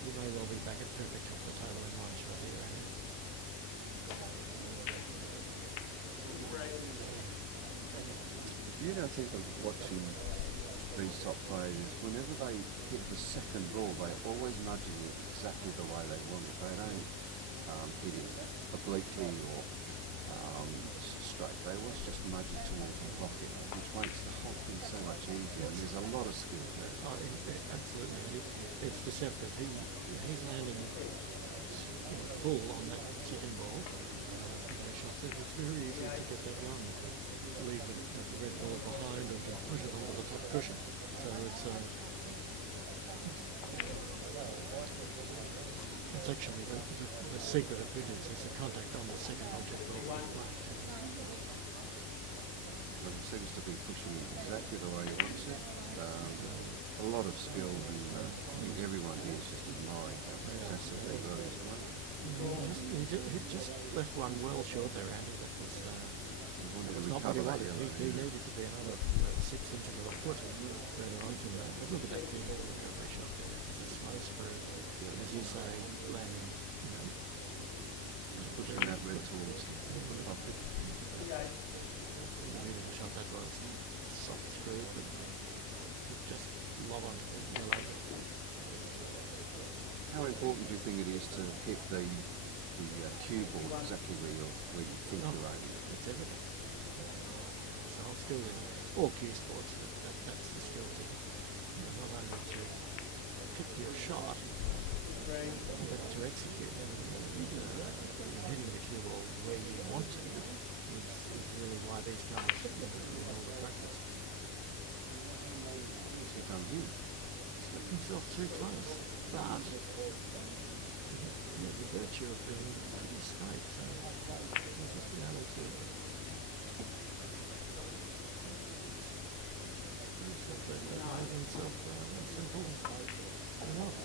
He may well be back at perfect top of the table in one shot here. You don't think of watching these top players, whenever they hit the second ball, they're always nudging it exactly the way they want it. They don't hit it obliquely or straight. They always just nudge it towards the pocket, which makes the whole thing so much easier. And there's a lot of skill there. Oh, absolutely. It's deceptive. He's landing full on that second ball. It's very easy to get that one. Leave the red ball behind or to push it onto the top cushion. So it's actually the secret of billiards is the contact on the second object ball. But it seems to be pushing it exactly the way he wants it. A lot of skill, and everyone here is just admiring how fantastic they got his one. He just left one well short there, Andy. Not what he wanted. He needed to be another 6 inches of a foot further on from that. But look at that thing, recovery shot there. It's nice for, as you say, landing, Pushing that red towards the pocket. He needed to shot that was soft screw, but just lob on yellow. How important do you think it is to hit the cue ball exactly where you think you're aiming? It's everything. Skill in all cue sports, that's the skill thing. Not only to pick your shot, but to execute it. Hitting the cue ball where you want to is really why these guys do all the practice. What's he done here? Slipped himself too close, but the virtue of being pretty straight, so he's just been able to himself simple enough.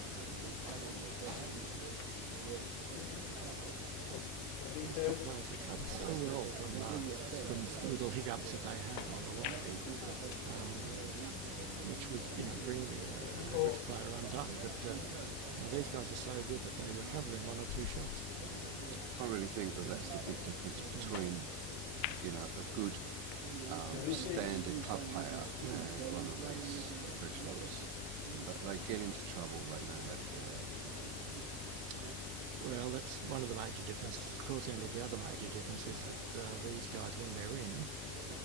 Recovered so well from little hiccups that they had on the way, which was bringing the average player untucked. But these guys are so good that they recover in 1 or 2 shots. I really think that's the big difference between, a good standard club player and one of these professionals. But they get into trouble, they know how to get out. Well, that's one of the major differences. Of course, and the other major difference is that these guys, when they're in,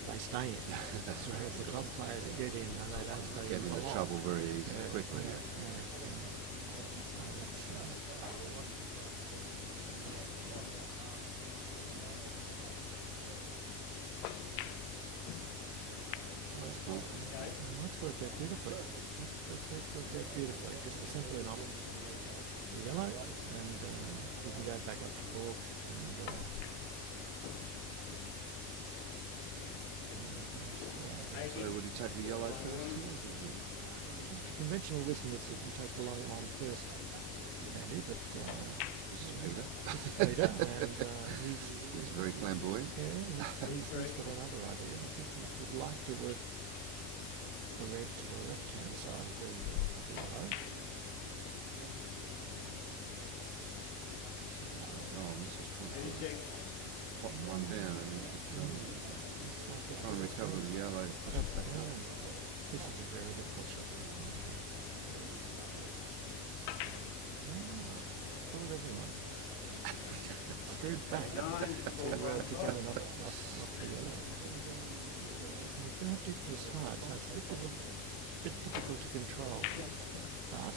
they stay in. That's right. The club players that get in and they don't stay get in into trouble very easily, quickly. Worked out beautifully. Worked out beautifully. Just simply enough. Yellow, and you can go back up the ball. So would you take the yellow first? Conventional wisdom is that you take the long one first, Andy, but Peter. Peter, and he's very flamboyant. Yeah, he's got another idea. I think he would like to work the red to the left-hand side of the yellow. Oh, this is probably pop one down and try and recover the yellow. Push it back up. This is a very difficult shot. What did everyone? Screwed back. To go and up the yellow. You don't have to hit this hard, so it's a bit difficult to control. But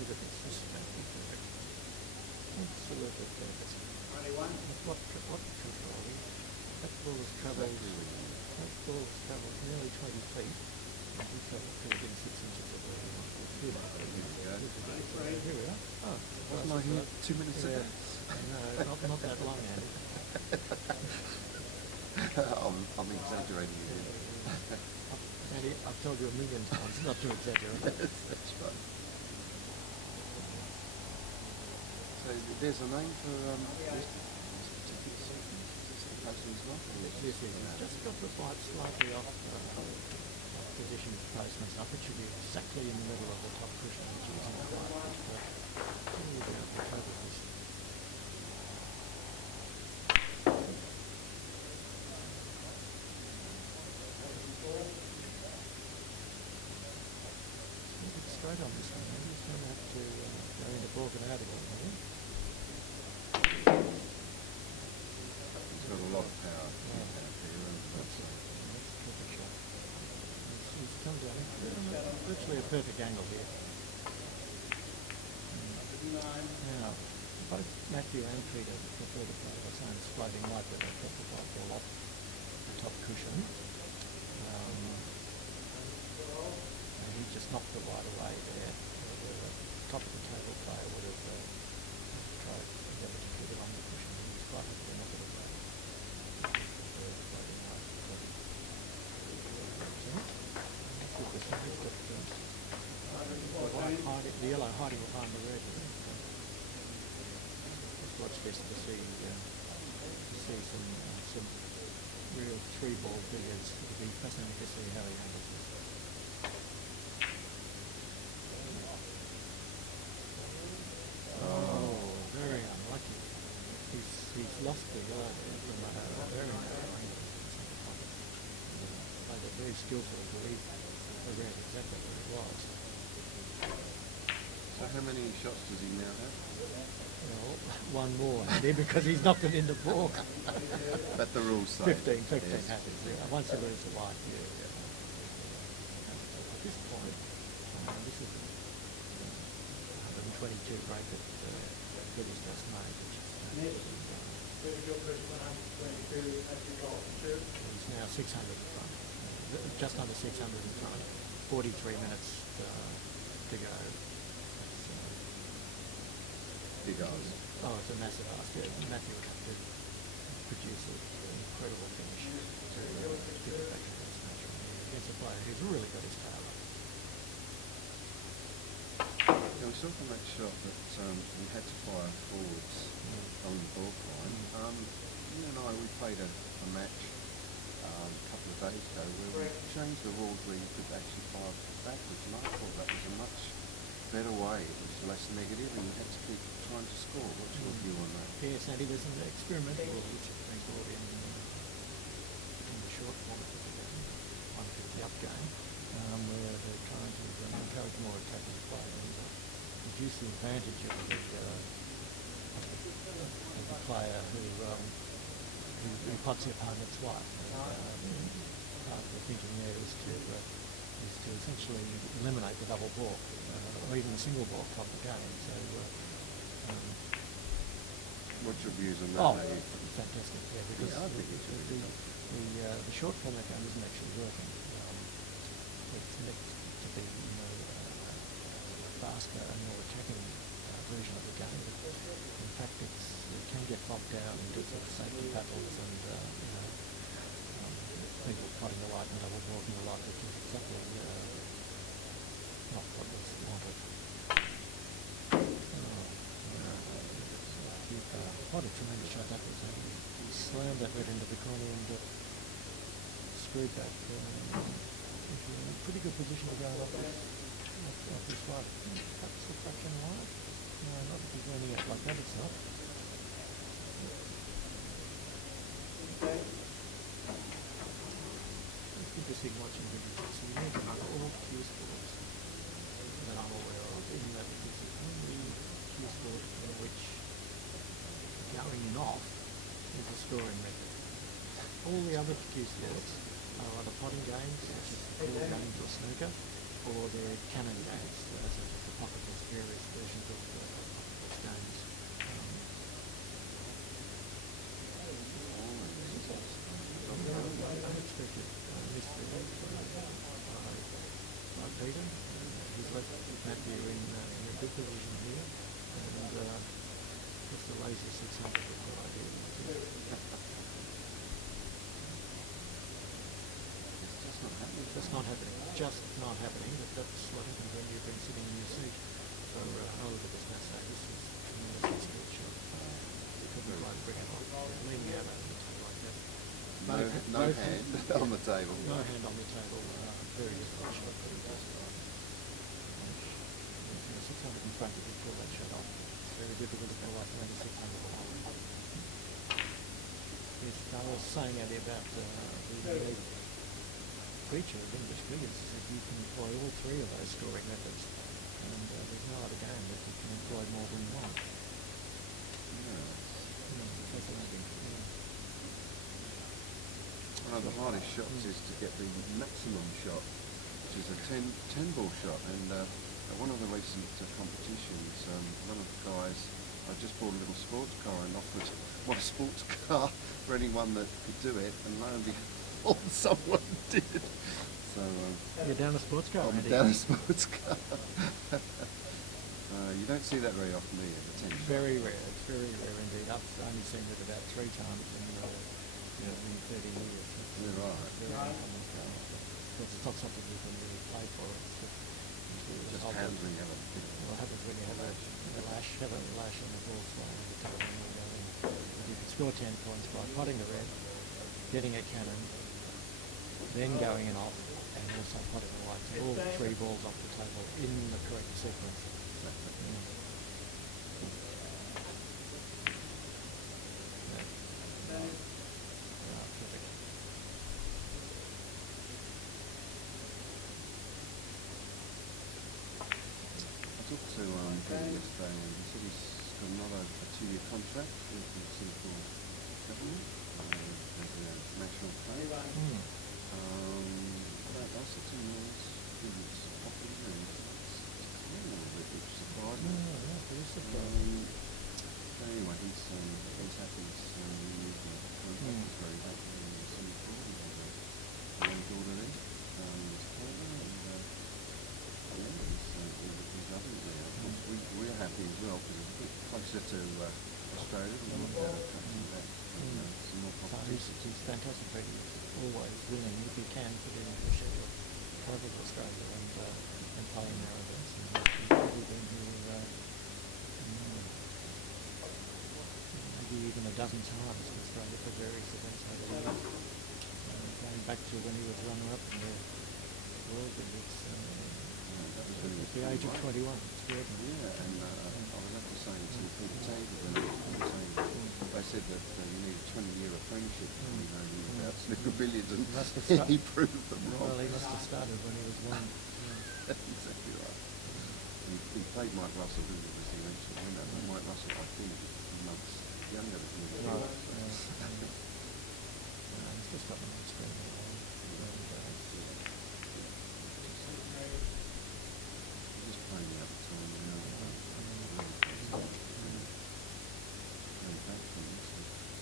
look at this, this is perfect. Absolutely perfect. What controlling? That ball is covered. That ball is covered nearly 20 feet. And we covered within 6 inches of where we want to hit it. Here we are. Oh, wasn't I here 2 minutes ago? No, not that long, Andy. I'm exaggerating again. Andy, I've told you 1,000,000 times not to exaggerate. That's right. there's a name for this particular sequence. Is this the postman's knock? This is just got the bite slightly off position of postman's knock. It should be exactly in the middle of the top cushion, which is in the right. We'll be able to cope with this. Straight on this one, maybe he's going to have to go into balk it out again, maybe. He's got a lot of power to keep out here, and That's a terrific shot. He's come down virtually a perfect angle here. Now, both Mathew and Peter prefer to play the same floating light, but they kept the white ball off the top cushion. And he just knocked the white away there. The top of the table player would have tried to endeavour to keep it on the cushion. He was quite happy to knock it away. Floating light. The yellow hiding behind the red. Just watch this to see some real three-ball billiards. It'll be fascinating to see how he handles this. Oh, very unlucky. He's lost the yellow there from a very narrow angle. Played it very skillfully to leave around exactly where it was. so how many shots does he now have? Well, one more, because he's knocked it into balk. But the rules say 15 yes. happens. Yeah. Once you lose the light, at this point, this is the 122 break that Billy's just made, which is he's now 600 in front, just under 600 in front, 43 minutes to go. Big eyes. Oh, it's a massive ask. Yeah, Mathew would have to produce an incredible finish to get it back to this match. He's a player who's really got his tail up. Now we saw from that shot that we had to fire forwards on the ball line. You and I, we played a match a couple of days ago where we changed the rules where you could actually fire backwards, and I thought that was a much better way. It was less negative, and you had to keep trying to score. What's your view on that? Yes, and it was an experimental rule which has been brought in the short format of the 150 up game, where they're trying to encourage more attacking play and reduce the advantage of the player who pots the opponent's life. Part of the thinking there is to essentially eliminate the double balk, or even the single balk from the game. So, What's your views on that? oh, fantastic! Yeah, because I think it's really good. the short format game isn't actually working. It's meant to be, a faster and more attacking version of the game. But in fact, it can get bogged down into sort of safety battles and people potting the light and double balking the light, which is exactly not what was wanted. What a tremendous shot that was. He slammed that red into the corner and screwed that into a pretty good position to go off this right. Perhaps the fraction wide. No, not if he's running it like that, it's not. It's interesting watching him. So you need to know all cue sports that I'm aware of, in that it is the only cue sport in which going off is a scoring method. All the other cue sports are either potting games, such as pool games or snooker, or they're cannon games, such as the pocket or various versions of those games. Unexpected misfit by Peter. He's left Mathew in a good position here, and just a lazy 600 is what I do. It's just not happening. Just not happening. But that's what happens when you've been sitting in your seat for a look at this match. This is tremendously skilled. No Both hand yeah, on the table. No hand on the table. Very difficult shot, but he does it right. 600 in front, if you pull that shot off, it's very difficult to pull off maybe 600 forward. Yes, I was saying earlier about the unique feature of English billiards is that you can employ all three of those scoring methods, and there's no other game that you can employ more than one. Fascinating. One of the hardest shots is to get the maximum shot, which is a 10 ball shot. And at one of the recent competitions, one of the guys, I just bought a little sports car and offered my sports car for anyone that could do it, and lo and behold, someone did. So you're down a sports car. I'm down a sports car. You don't see that very often, do you? The 10 shot? Very rare. It's very rare indeed. I've only seen it about 3 times in 30 years. You're right. Very uncommon car. Because it's not something you can really play for. It's Just handling it. What happens when you have a lash on the ball flying over the table and you go in. You can score 10 points by potting the red, getting a cannon, then going in off, and also potting the white. So all 3 balls off the table in the correct sequence. I talked to Billy yesterday, and he said he's got another 2-year contract with the Singapore government as a national player. I said to him, he was happy, and it's a little bit surprised me. Anyway, he's happy. He's renewed the contract. He's very happy in Singapore. He has a young daughter there. His partner, and he's lovely there. Of course, we're happy as well because it's a bit closer to Australia. We want to back some more competition. He's fantastic, but he's always willing, if he can, to get into a schedule, travel to Australia and play in our events. And he's probably been here maybe even a dozen times in Australia for various events over the years. Going back to when he was runner-up in the World Billiards at the age of 21. Extraordinary. Yeah, and I was after saying to Peter Taylor when they said that you need a 20-year apprenticeship to know about snooker billiards, and he proved them wrong. Well, he must have started when he was 1. Exactly right. He played Mike Russell, who was the eventual winner, but Mike Russell, I think, is months younger than him. He's just got an extremely long. Just playing the other time,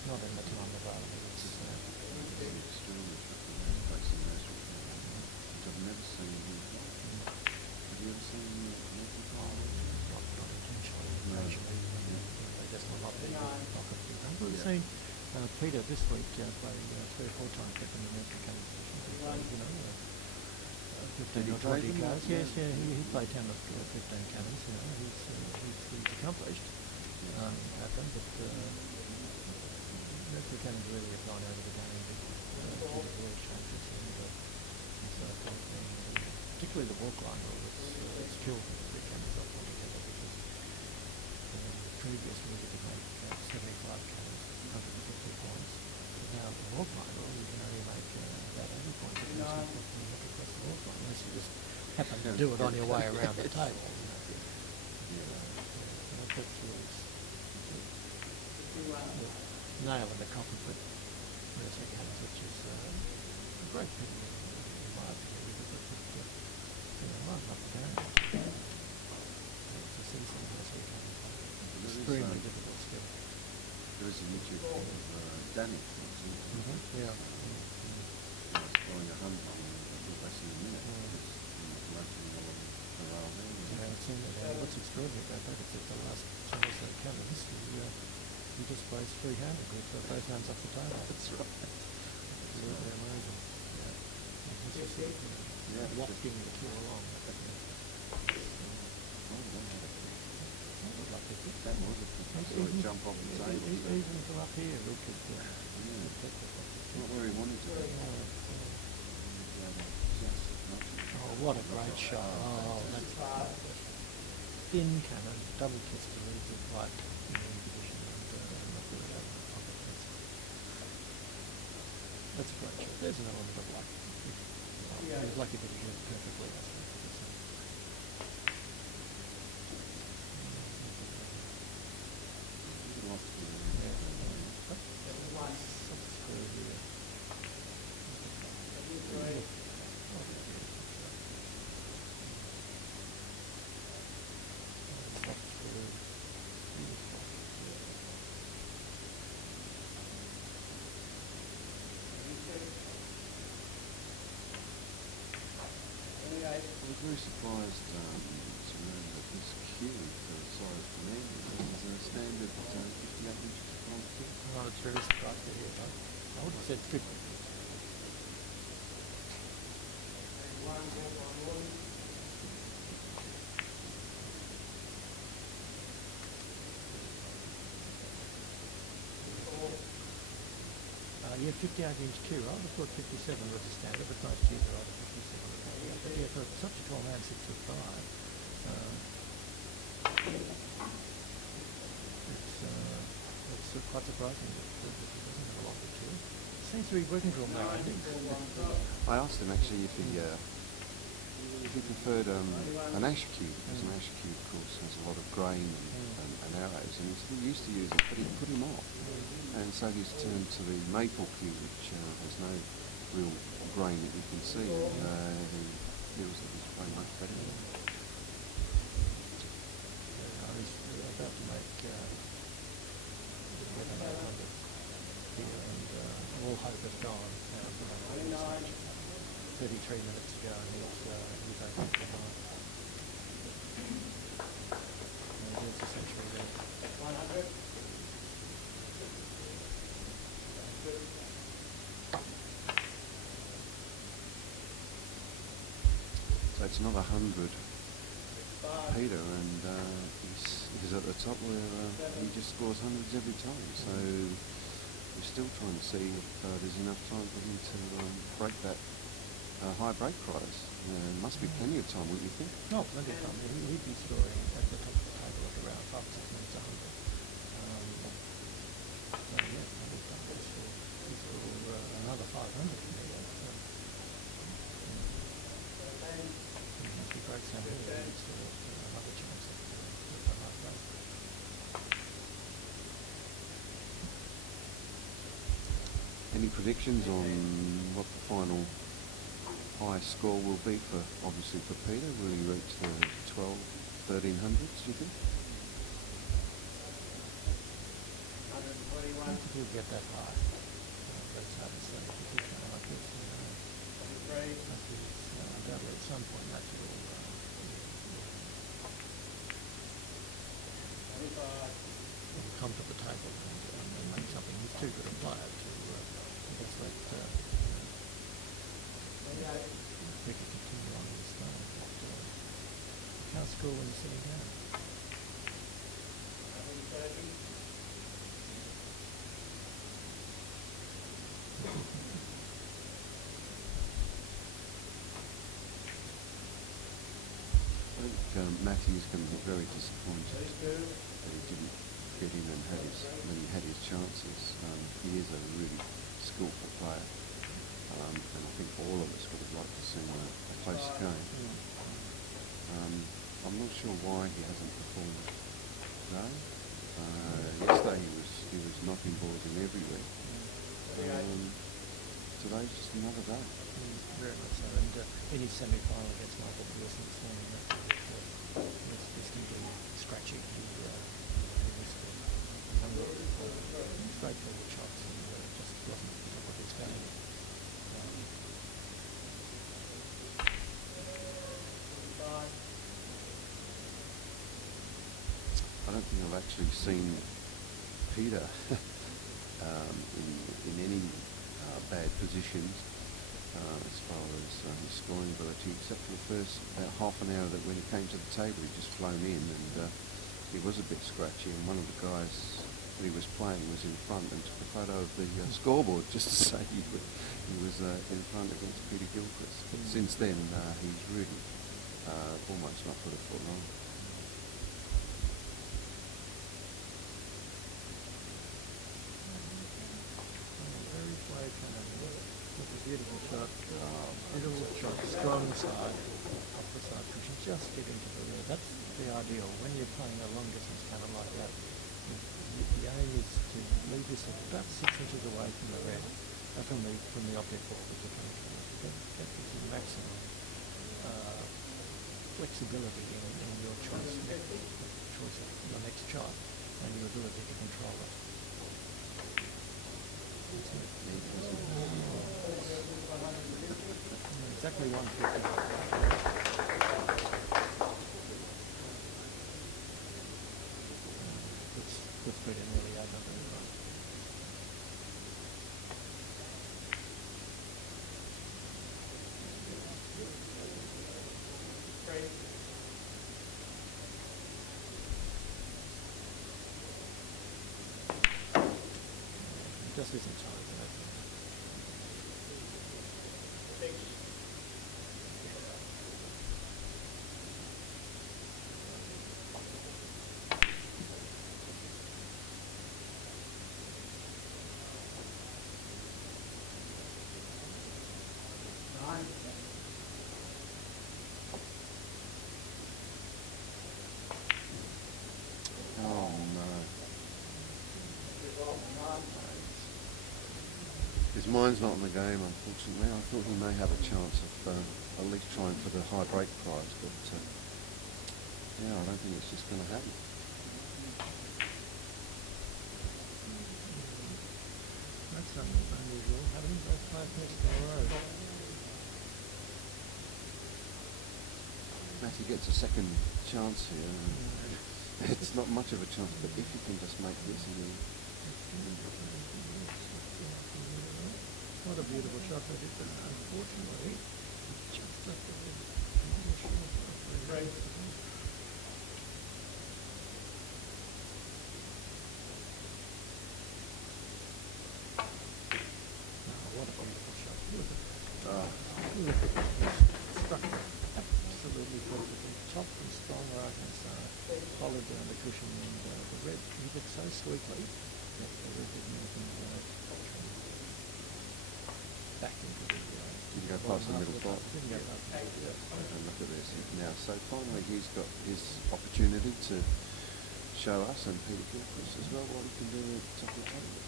Not in the time of our it's extremely facing national which I've never seen here. Have you ever seen Mathew play? not intentionally, occasionally, they just will not be done. We've seen Peter this week play 3 or 4 times in the American competition. 15 or 20 cards. Yes, he played 10 or 15 cannons. He's accomplished at them, but the cannons really have gone out of the game to the world champions, and so I think particularly the walk line rule it's killed the 3 cannons up altogether, because previously you could make 75 cannons, 150 points, but now the walk line rule you can only make about 80 points if you look across the walk line, unless you just happen to do it on your way around the table. That's nail in the coffin for Mercer cannons, which is a great pity in my opinion, because it would liven up the game. To see some Mercer cannons, extremely difficult skill. There is a YouTube of Danny, Yeah. scoring 100 in less than a minute. What's extraordinary about that is that the last 10 or so cannons, he just plays free-handed with both hands off the table. That's right. Absolutely amazing. He's just wafting the cue along. I would like to think that was a jump off the table. Even from up here, we could technically. Not where he wanted to be. Oh, what a great shot. Oh, that's thin cannon, double kiss to leave it right in the position and not really over the pocket. That's a great shot. There's an element of luck. He was lucky that he hit it perfectly, I think. I was very surprised to learn that this cue for the size commanding is a standard 58 inches long cue. I was very surprised to hear that. I would have said 50. Yeah, 58-inch cue. I would have thought 57 was the standard, but most cues are either 57 or 58. But yeah, for such a tall man, 6'5", it's quite surprising that he doesn't have a longer cue. Seems to be working for him now, Andy. I asked him actually if he preferred an ash cue, because an ash cue, of course, has a lot of grain and arrows, and he said he used to use it, but it put him off. And so he's turned to the maple cue, which has no real grain that you can see, and he feels that it's very much better. He's about to make 1100 here, and all hope is gone now for the stage. 33 minutes to go, and he's over behind. And it is essentially there. 100. So it's not 100, Peter, and he's at the top where he just scores hundreds every time. So we're still trying to see if there's enough time for him to break that high break prize. Must be plenty of time, wouldn't you think? No, plenty of time. He'd be scoring at the top of the table at around 5 or 6 minutes 100. So yeah, he's for another 500 from here. If he breaks down here, he's another chance at a nice race. Any predictions on what the final high score will be for, obviously for Peter? Will he reach the 1300s, do you think? I don't think he'll get that high. But it's hard to say. If he's going like this, undoubtedly at some point Mathew will come to the table and make something. He's too good a player to just let we could continue on this style. You can't score when you're sitting down. I think Mathew's going to be very disappointed that he didn't get in and when he had his chances. He is a really skillful player, and I think all of us would have liked to see a close game. I'm not sure why he hasn't performed today. Yesterday he was knocking balls in everywhere. Today's just another day. Very much so. And in his semi-final against Michael Pearson this morning, was distinctly scratchy. He missed a number of straightforward shots and just wasn't at the top of his game. I don't think I've actually seen Peter in any bad positions as far as his scoring ability, except for the first about half an hour that when he came to the table he'd just flown in and he was a bit scratchy, and one of the guys when he was playing was in front and took a photo of the scoreboard just to say he was in front against Peter Gilchrist. But since then, he's really almost not put a foot wrong. Very flat kind of with a beautiful shot. Middle shot, strong side, off the side cushion, just get into the red. That's the ideal. When you're playing a long distance kind of like that, the aim is to leave yourself about 6 inches away from the red, from the object ball that you're trying to play. That gives you maximum flexibility in your choice of your next shot and your ability to control it. Exactly 150. Good speed and nearly 800 as well. Just isn't time for that. Oh no. His mind's not in the game, unfortunately. I thought he may have a chance of at least trying for the high break prize, but yeah, I don't think it's just going to happen. That's unusual. Having both 5 minutes in a row. Mathew gets a second chance here. And it's not much of a chance, but if you can just make this, and What a beautiful shot that is, unfortunately, just left the red. Right. What a beautiful shot. Look at that. Struck absolutely perfectly. Top and strong right hand side. Followed down the cushion and the red hit it so sweetly that the red didn't even back into the didn't go past the middle spot. Didn't go past the middle spot. And look at this now. So finally he's got his opportunity to show us and Peter Gilchrist as well what he can do at the top of the table.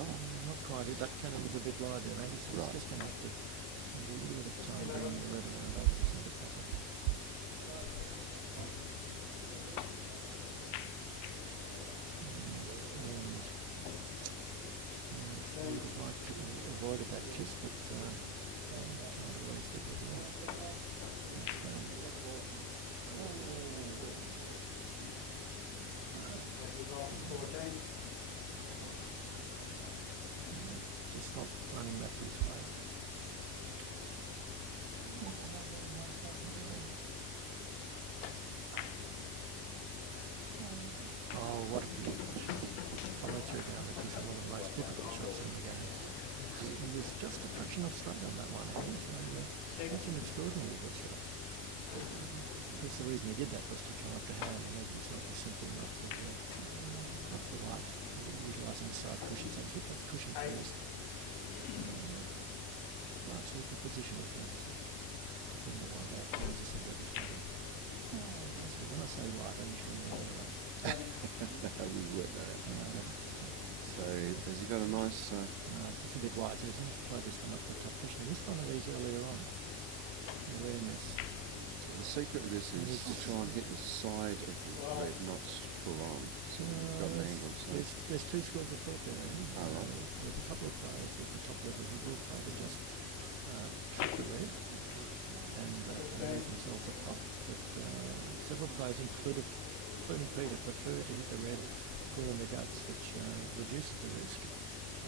Oh. Not quite. That kind of was a bit wide there. He's Right. just going to have to do a little bit of time bringing the red around over the centre pocket. And he would like to avoid that kiss, but otherwise it would be just not running Matthew's way. Oh, what a beautiful shot. Follow through down. This is one of the most difficult shots in the game. And there's just a fraction of straight on that one. Such an extraordinary good shot. That's the reason he did that, was to try up the hand and make himself a simple enough to off the right, utilising side cushions and keep that cushion first. Right, so the position of things. Putting the one back towards the centre of the table. So when I say right, I'm usually mean right. We work that out. So has he got a nice... It's a bit wide, so he's not quite this one up the top cushion. He missed one of these earlier on. Awareness. The secret of this is to try and hit the side of the red, not full on. So you've got an angle. So There's two schools of thought there. Oh, right. There's a couple of players at the top level who will try to just shoot the red and leave themselves up top. But several players, including Peter, prefer to hit the red clear in the guts, which reduces the risk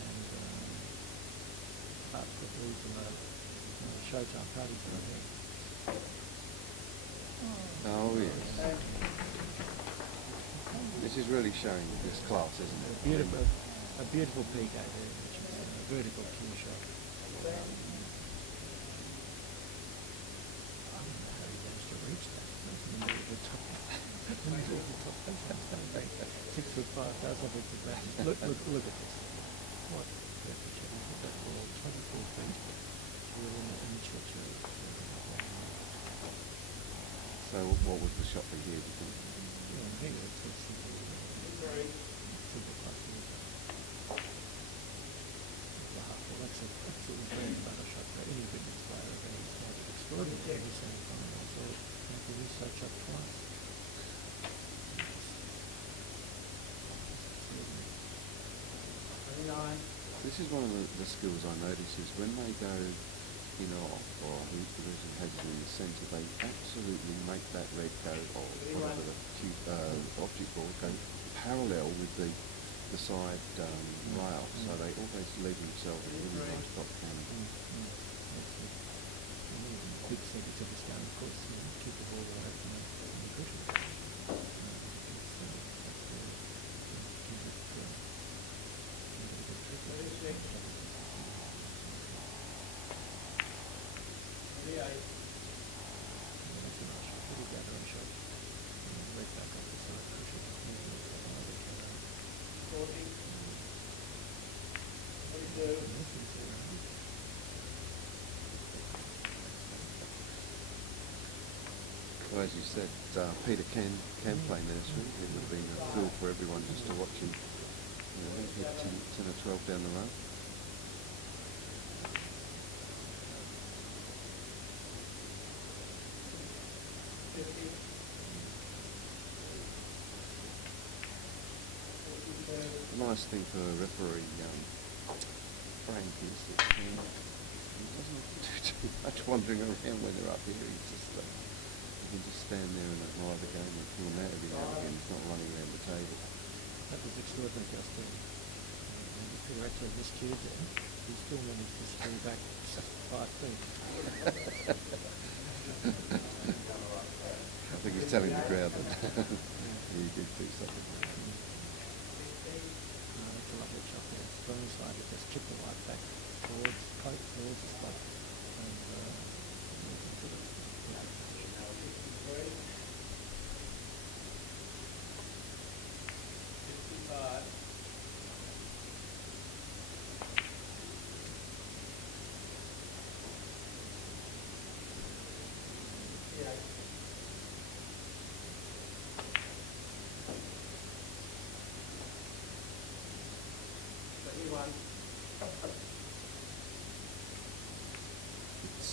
and leaves them a showtime party for the head. oh yes. This is really showing this class, isn't it? A beautiful peak over there, which is a vertical cue shot. I don't know how he managed to reach that. That's in the middle of the top. In the middle of the top. 6 foot 5, 1,000 feet back. Look at this. What perfect shot. He's got that ball 24 feet. It's really an amateur shot. So what was the shot for here, do you think? Yeah, I think it's simple. Simple class. Well, that's an absolutely bread and butter shot for any Billiards player. Okay, he's made it extraordinary every semi-final. So Mathew is so shot twice. This is one of the skills I notice is when they go in off, or who the person has it in the centre, they absolutely make that red go, or whatever the object ball, go parallel with the side rail, so they always leave themselves a really nice drop cannon. Big secret to this game, of course, keep the ball away from the cushion. Well, as you said, Peter can play nursery. It would have been a thrill for everyone just to watch him, hit 10 or 12 down the road. The nice thing for referee Frank is that he doesn't have to do too much wandering around when they're up here. He can just stand there and admire the game and pull him out every now and again. He's not running around the table. That was extraordinary, Justin. Peter actually miscued there. He still managed to stay back 5 feet. I think he's telling the crowd that he did do something. That's a lovely shot there. Strong side, he just chipped the light back towards the spot.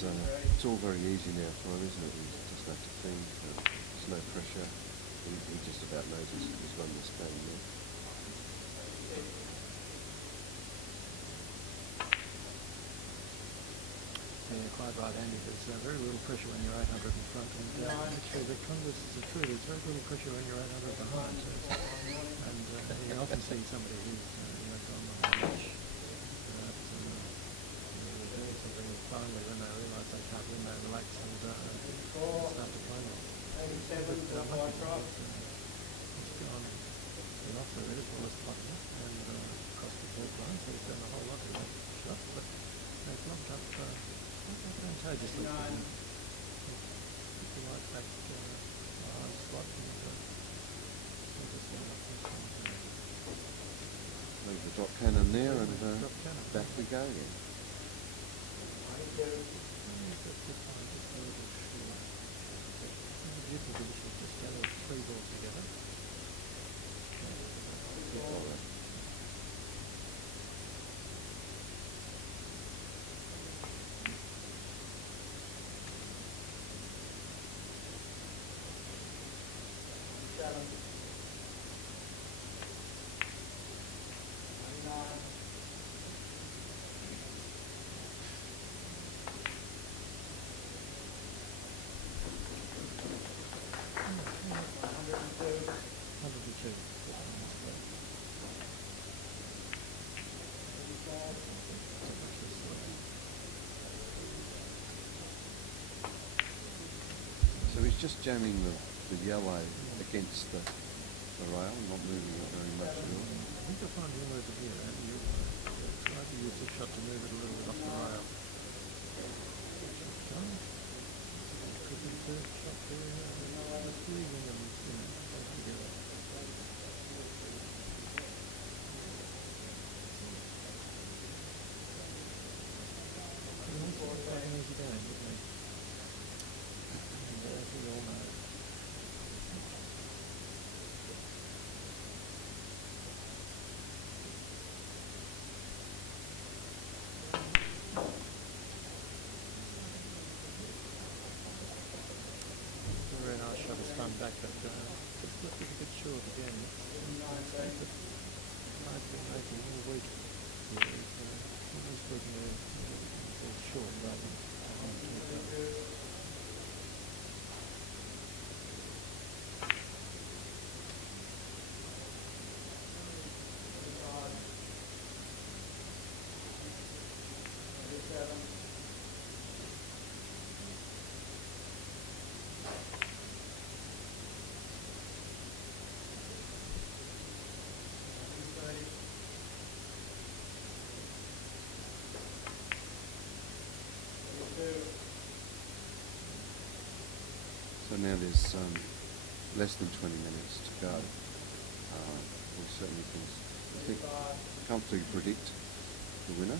And it's all very easy now for him, isn't it? He's just have to think. There's no pressure. He just about knows he's run this game now. Yeah, quite right, Andy. There's very little pressure when you're 800 in front. And actually, the converse is the truth. There's very little pressure when you're 800 behind. So and you often see somebody who's gone on the bench. Finally, when they realise they can't win, they relax and start to play well. He's gone off the red as well as button and across the third line, so he's done a whole lot of that shot, but they've locked up advantageously. Put the light back behind the spot and just went up this one. Leave the drop cannon there and back we go again. Beautiful position, just gather 3 balls together. So he's just jamming the yellow against the the rail, not moving it very much at all. I think you'll find you'll move it here, and you'll try to use the shot to move it a little bit off the rail. Could be third shot there, just leaving them, close together. It's not quite an easy game, isn't it? And as we all know. Very nice shot of spun back, but just a bit short again. It's hard to make him all weak. Yeah, he's working a short rather than So now there's less than 20 minutes to go. We certainly can comfortably predict the winner.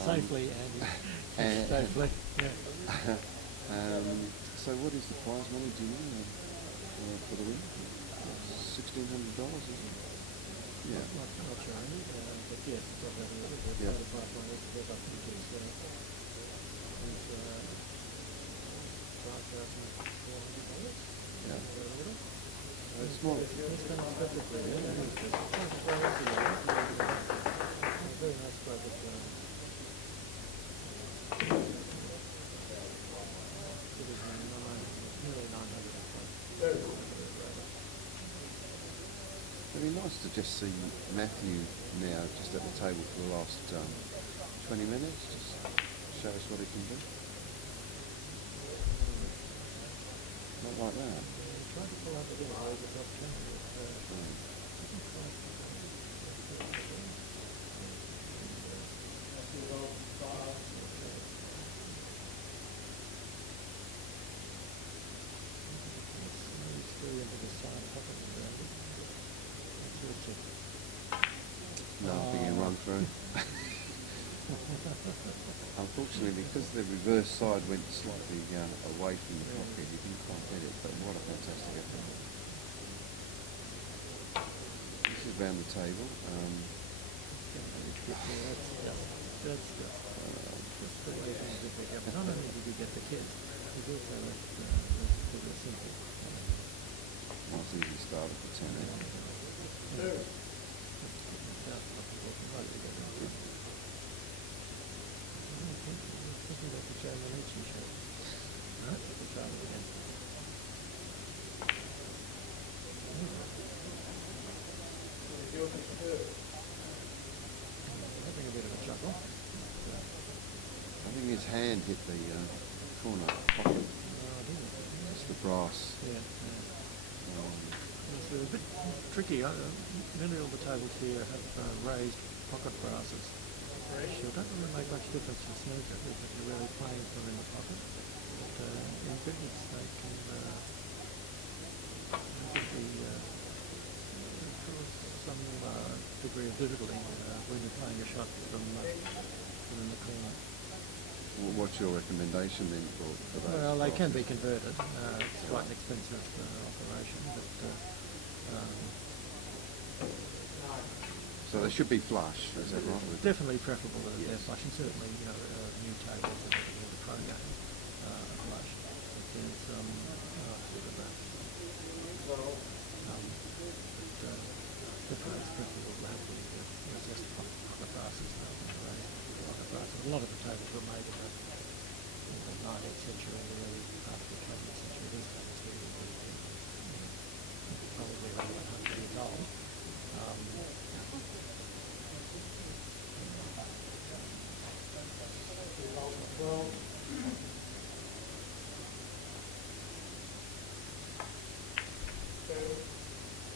safely, and safely. Yeah. So what is the prize money, do you know, for the winner? $1,600, is it? Yeah. Not sure, but yes, it's not that a little bit. Yeah. The price one is I think is $5,400. Yeah. It's It's more. It's done perfectly. Yeah, it is good. Very nice private. It is nearly 900. It'd be nice to just see Mathew now just at the table for the last 20 minutes, just show us what he can do. Not like that. Try to pull up again, where is the opportunity? No, I think he'll run through. Unfortunately, because the reverse side went slightly away from the pocket, he didn't quite get it, but what a fantastic effort. This is round the table. That's good. Just the way things are picked up. Not only did you get the kids, you also left the simple. Nice easy start at the 10. Having a bit of a chuckle. I think his hand hit the corner pocket. It's the brass. Yeah. It's a bit tricky. Nearly all the tables here have raised pocket brasses. So it doesn't really make much difference in snooker if you're really playing them in the pocket. But in billiards they can cause some degree of difficulty when you're playing a shot from in the corner. Well, what's your recommendation then for those? Well, they can be converted. It's quite an expensive operation, but so they should be flush, is that right? definitely preferable that they're flush, and certainly new tables and the pro game are flush. But there's definitely it's preferable to have the just pocket brasses rather than the pocket brasses. A lot of the tables were made in the 19th century and the early part of the 20th century. These tables here are probably around 100 years old.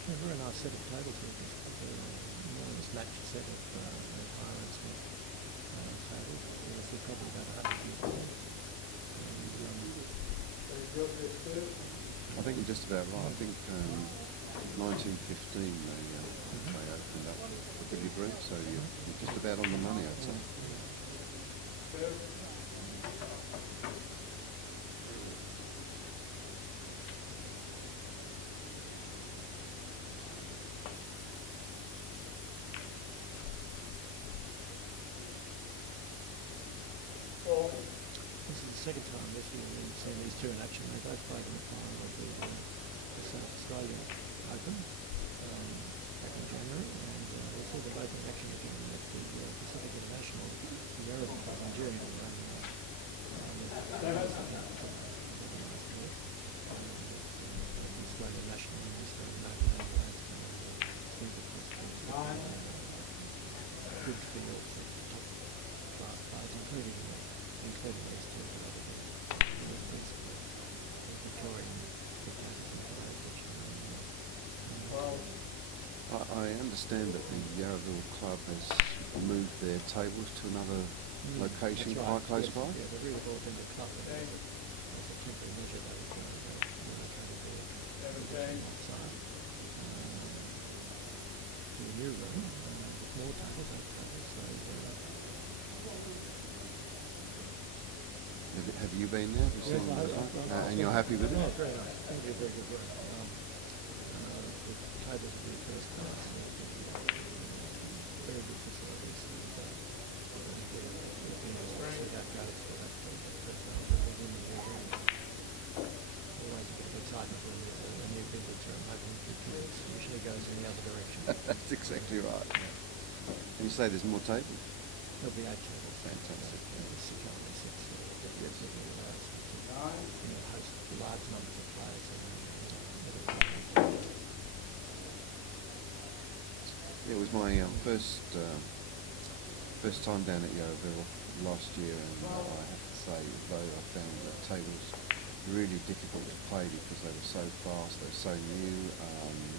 A very nice set of tables with this. Enormous match set of Empire and Smith tables. They're probably about 100 years old. I think you're just about right. I think 1915 they opened up the billiard room, so you're just about on the money, I'd say. This is the second time this year we've seen these two in action. They both played in the final of the South Australian Open back in January, and we saw them both in action again at the Pacific International Yarraville Club in June. Australian National and Australian Open good fields of top class players, including these two Victorian I understand that the Yarraville Club has moved their tables to another location quite close by. Yeah, they're really brought in the club as a temporary measure. They located outside to a new room with more tables, 8 tables. Have you been there? Have you seen I've and you're happy with it? Yeah, very nice. Thank you, very good work. The tables are really first class. Very good facilities. Always a bit of excitement when there's a new billiards room open. It usually goes in the other direction. That's exactly right. And you say there's more tables? There'll be 8 tables. Fantastic. 6 only 6. Host large numbers of players. It was my first time down at Yarraville last year, and I have to say, though, I found the tables really difficult to play because they were so fast, they were so new,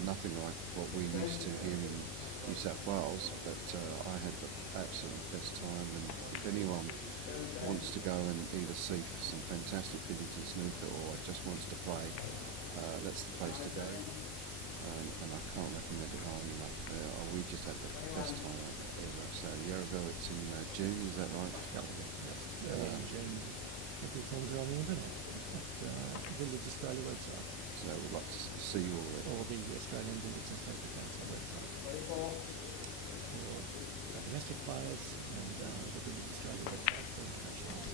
nothing like what we used to here in New South Wales, but I had the absolute best time, and if anyone wants to go and either see some fantastic billiards and snooker or just wants to play, that's the place to go, and I can't recommend it highly enough. We just had the best time ever. So Yarraville, it's in June, is that right? Yep. In June. Every things are on the internet at Billiards Australia website. So we'd like to see you all there. Or the Australian Billiards and Snooker Council website. For domestic players and the Billiards Australia website for internationals.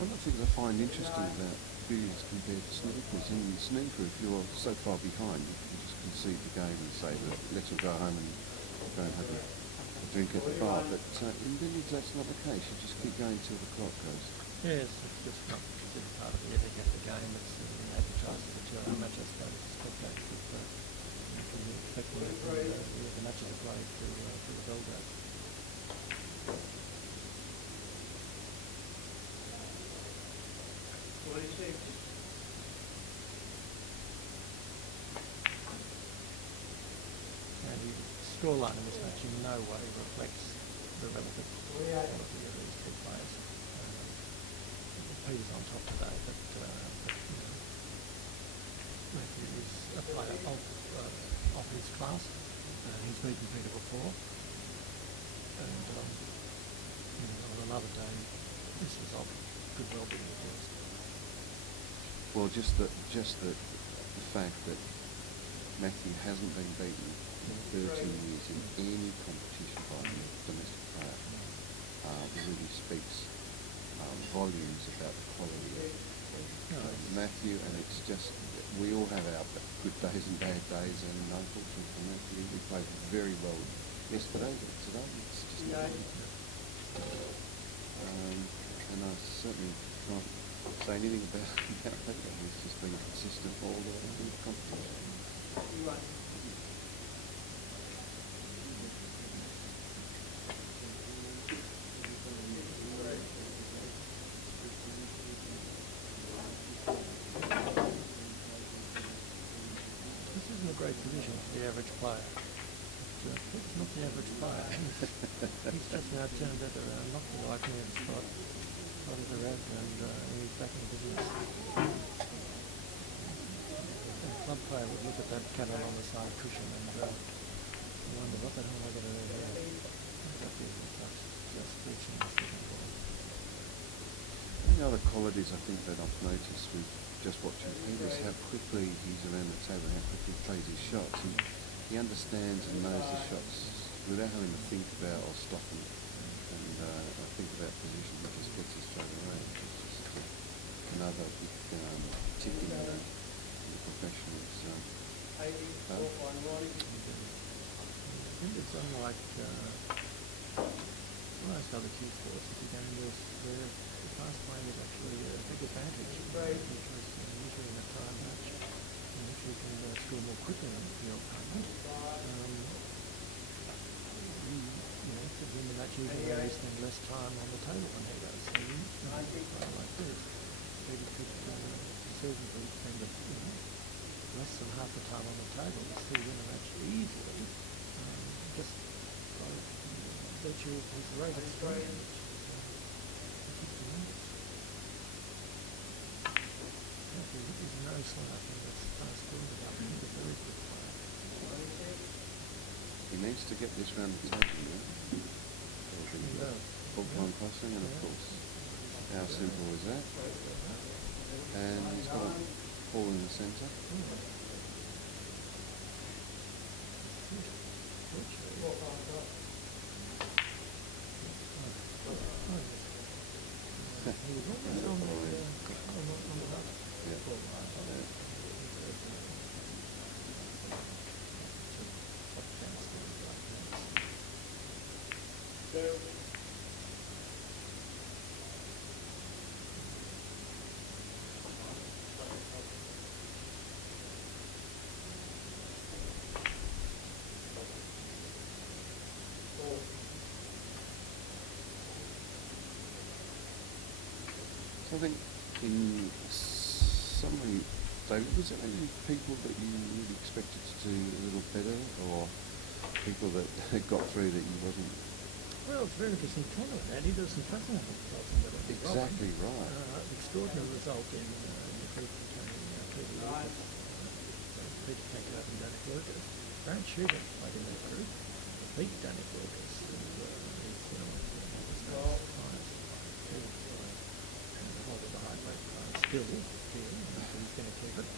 One of the things I find interesting about billiards compared to snooker is in snooker, if you're so far behind, you can just concede the game and say, let's all go home and go and have a drink at the bar. But in billiards, that's not the case. You just keep going till the clock goes. Yes, it's just not considered part of the ethic of the game. It's advertised as a 2-hour match, I suppose. It's spectacular, but you can expect the matches are played through the bell goes. And the scoreline in this match in no way reflects the relative quality of these two players. Peter's on top today, but Mathew is a player of his class. He's beaten Peter before, and on another day, this result could well be reversed. Well, just the fact that Mathew hasn't been beaten in 13 years in any competition by a domestic player really speaks volumes about the quality of Mathew, and it's just, we all have our good days and bad days, and unfortunately for Mathew, we played very well yesterday, but today it's just not. And I certainly can't say anything about that. He's just been consistent all the way through the competition. This isn't a great position for the average player. It's not the average player. He's just now turned that around, knocked the right near the spot, got it around, and he's back in business. A club player would look at that cannon on the side cushion and wonder, what the hell am I going to do here? Exactly, just reaching the second ball. The other qualities I think that I've noticed with just watching him is how quickly he's around the table, how quickly he plays his shots. He understands and knows the shots without having to think about or stop them and think about position. He just gets his straight away. It's just another big tick in the professionals. I think it's unlike most other cue sports. If you go into where the fast playing is actually a big advantage, because usually in a time match, in which you can score more quickly than your opponent. To win the match, usually they spend less time on the table than he does. So you like this, maybe could certainly spend less than half the time on the table to still win a match easily, just by virtue of his rate of strike, which is tremendous. There's no slouching that's fast scoring about him. He's a very good player. He needs to get this round the table, Bolton crossing, and of course, how simple is that? And he's got a ball in the centre. So I think in summary, David, was there any people that you really expected to do a little better, or people that got through that you wasn't? Well, it's a very interesting tournament, and he does some fascinating results in that. Exactly right. Extraordinary result in the group containing Peter Lucas, Peter Tankard and Danik Lucas. Grant Shooter played in that group, beat Danik Lucas, who is one of the clients, and holding the high rate prize still here, so he's going to keep it.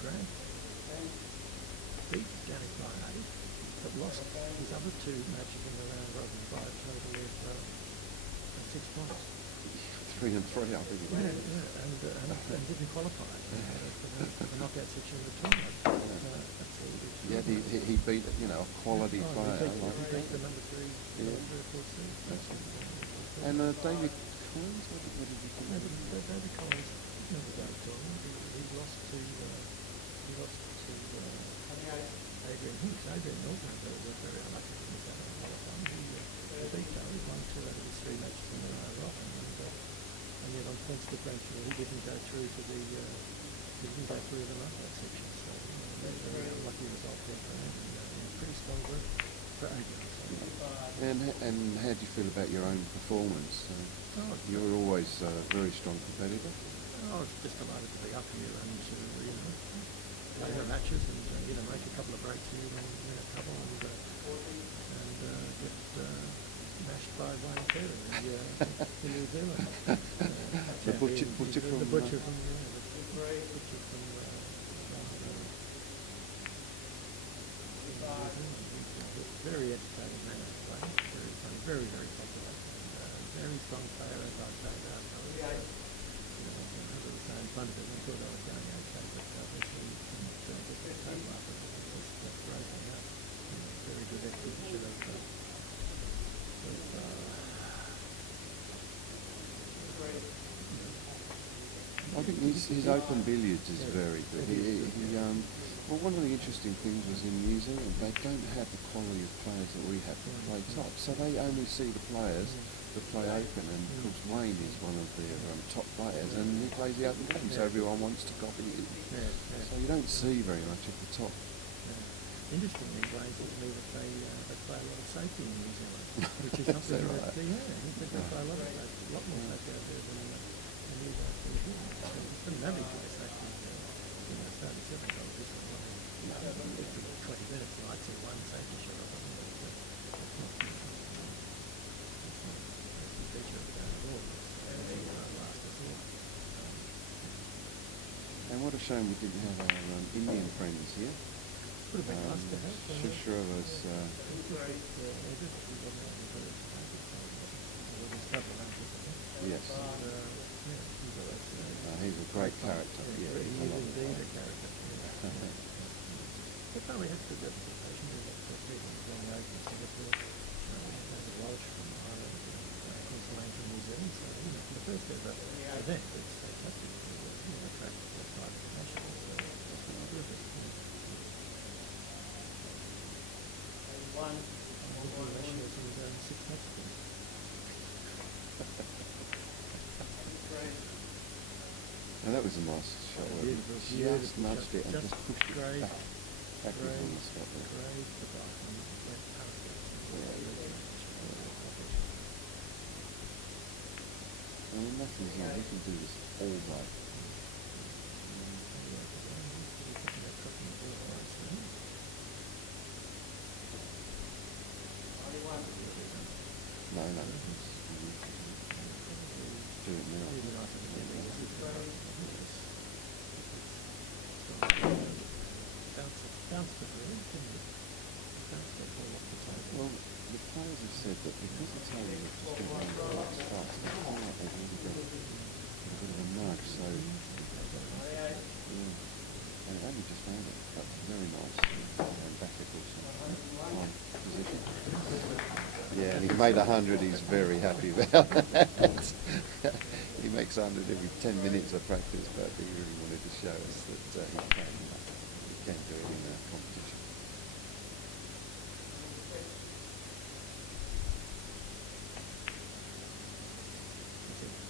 Grant beat Danik by 8, but lost his other two matches in the round robin by a total of 6 points. 3 and 3, I think. And didn't qualify for the knockout section of the tournament. He beat a quality player. He beat the number 3. And David Collins, what did he do? David Collins never got a tournament. He lost to Adrian Hinks. Adrian Milton was very unlucky to miss out on a lot of fun. He beat Dale. He won 2 out of his 3 matches in the round robin, and yet on points differential he didn't go through to the knockout section. So very unlucky result there for him. A pretty strong group for Adrian. And how do you feel about your own performance? You're always a very strong competitor. I was just delighted to be up here and to play the matches and make a couple of breaks here and win a couple and get smashed by Wayne Taylor in New Zealand. The butcher from... The butcher from picture from very entertaining man to play, very funny, very, very popular, and very strong player, as I say about under the same fun of it. We thought I was going okay, but obviously couldn't get the table up, and it was just broken up. Very good exhibition of I think his open billiards is very good. Well, one of the interesting things was in New Zealand, they don't have the quality of players that we have to play top. So they only see the players that play open, and of course Wayne is one of their top players, and he plays the open game, so everyone wants to copy him. So you don't see very much at the top. Interestingly, Wayne said to me that they play a lot of safety in New Zealand, which is not Is that really right? he said they play a lot more safety out there than you guys do here. It's an average of the safety, starting $7 isn't 20 minutes, and I'd say one safety shot or something like that. It's not a feature of the game at all. Last as well. And what a shame we didn't have our Indian friends here. Would have been nice to have. Shishra's yes. He's a great character. He is indeed a character. But no, we had good representation. We had people from the Open Singapore, David Walsh from Ireland, Chris Lane from New Zealand. So, for the first ever event, it's fantastic to attract private nationals. So that's been terrific. Now that was a nice shot. Just nudged it and just pushed it back. Backwards on the spot there. I mean, Mathew, he can do this all day. No. Do it now. Well, the players have said that because the table has just been running quite fast, they feel like they've really got a bit of a nudge, so yeah. And only just found it, but very nice. And back of course on position. Yeah, and he's made 100, he's very happy about that. He makes 100 every 10 minutes of practice, but he really wanted to show us that he can do it in a competition.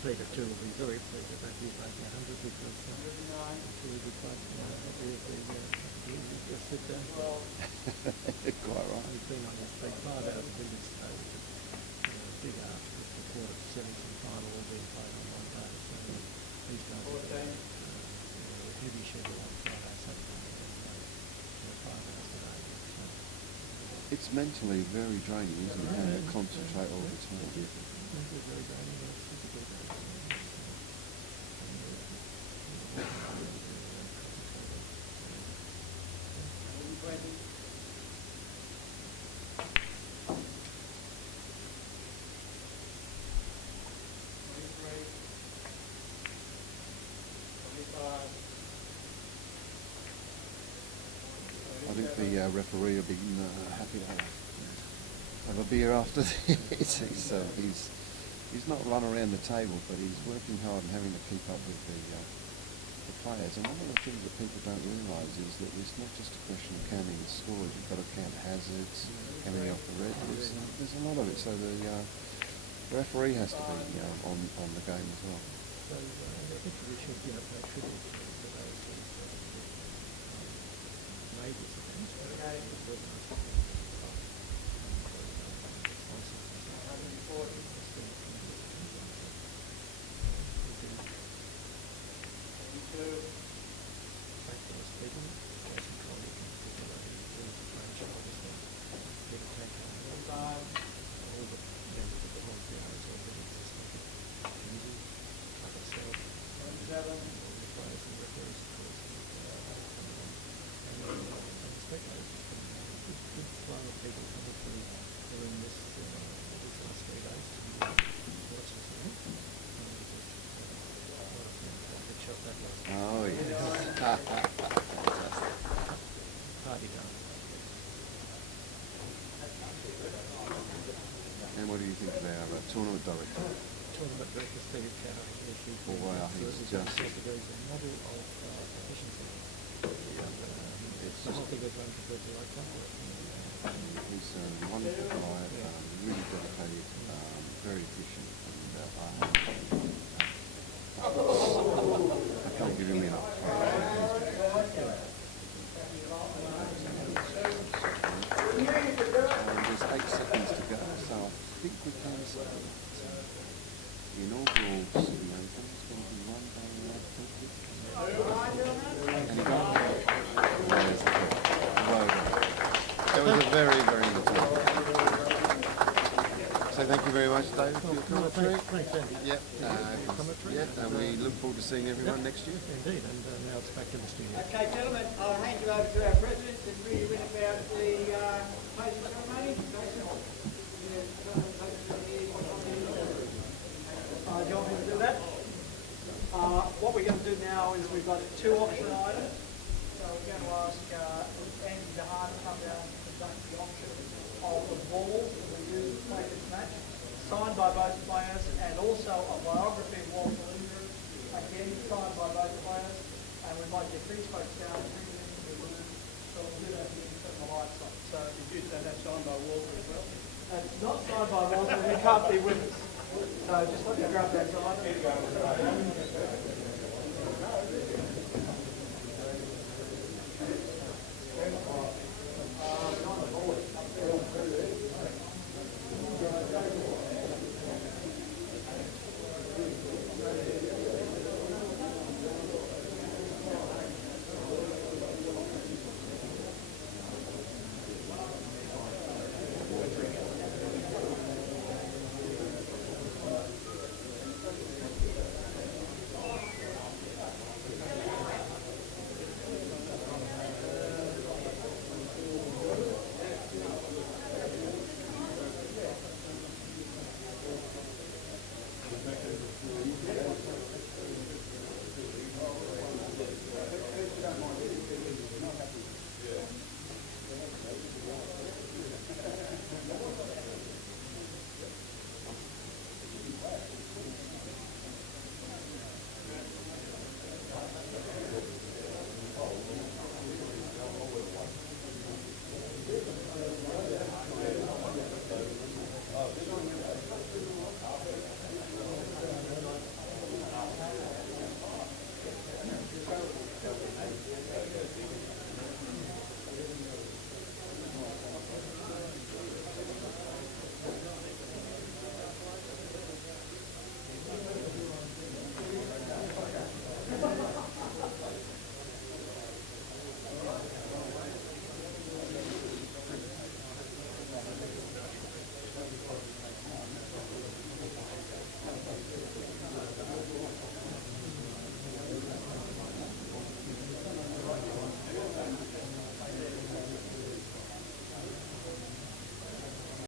Peter too will be very pleased about you making 100 because he will be quite happy if he just sit down. Quite right. He's been on his feet 5 out of the biggest stage. Big ask with the quarter semis and final all being played on one day. So he's going to be a heavy schedule on Friday, Saturday, and 5 hours a day. So, it's mentally very draining, isn't it? Having to concentrate all the time. It's very draining. It's physically draining. I think the referee will be happy to have a beer after this. He's not run around the table, but he's working hard and having to keep up with the players. And one of the things that people don't realise is that it's not just a question of counting the scores. You've got to count hazards, how many off the red. There's a lot of it. So the referee has to be on the game as well. So I think we should give a tribute to those who made this event. It was Party done. And what do you think of our tournament director? Tournament director Steve Cow. Oh, wow, he's just... degrees a model of efficiency. It's I just... don't think there's one compared to like that. He's a wonderful guy, really dedicated, very efficient, and I can't give him enough. There's 8 seconds to go, so I think we can say that the inaugural Sydney Open is going to be run by and he got that was a very, very entertaining. So thank you very much, David, for your commentary. Thanks, Andy. Yep. And we look forward to seeing everyone next year. Indeed, and now it's back to the studio. Okay, gentlemen, I'll hand you over to our president to read a bit about the closing ceremony. Do you want me to do that? What we're going to do now is we've got 2 auction items. So we're going to ask Andy DeHaan to come down and conduct the auction of the ball that we use to play this match, signed by both players, and also a biography of Walter Lindgren, again signed by both players. And we might get these folks down and bring them into the room. So we'll do that again, turn the lights on. So did you say that's signed by Walter as well? It's not signed by Walter, he can't be with us. So just let me grab that side.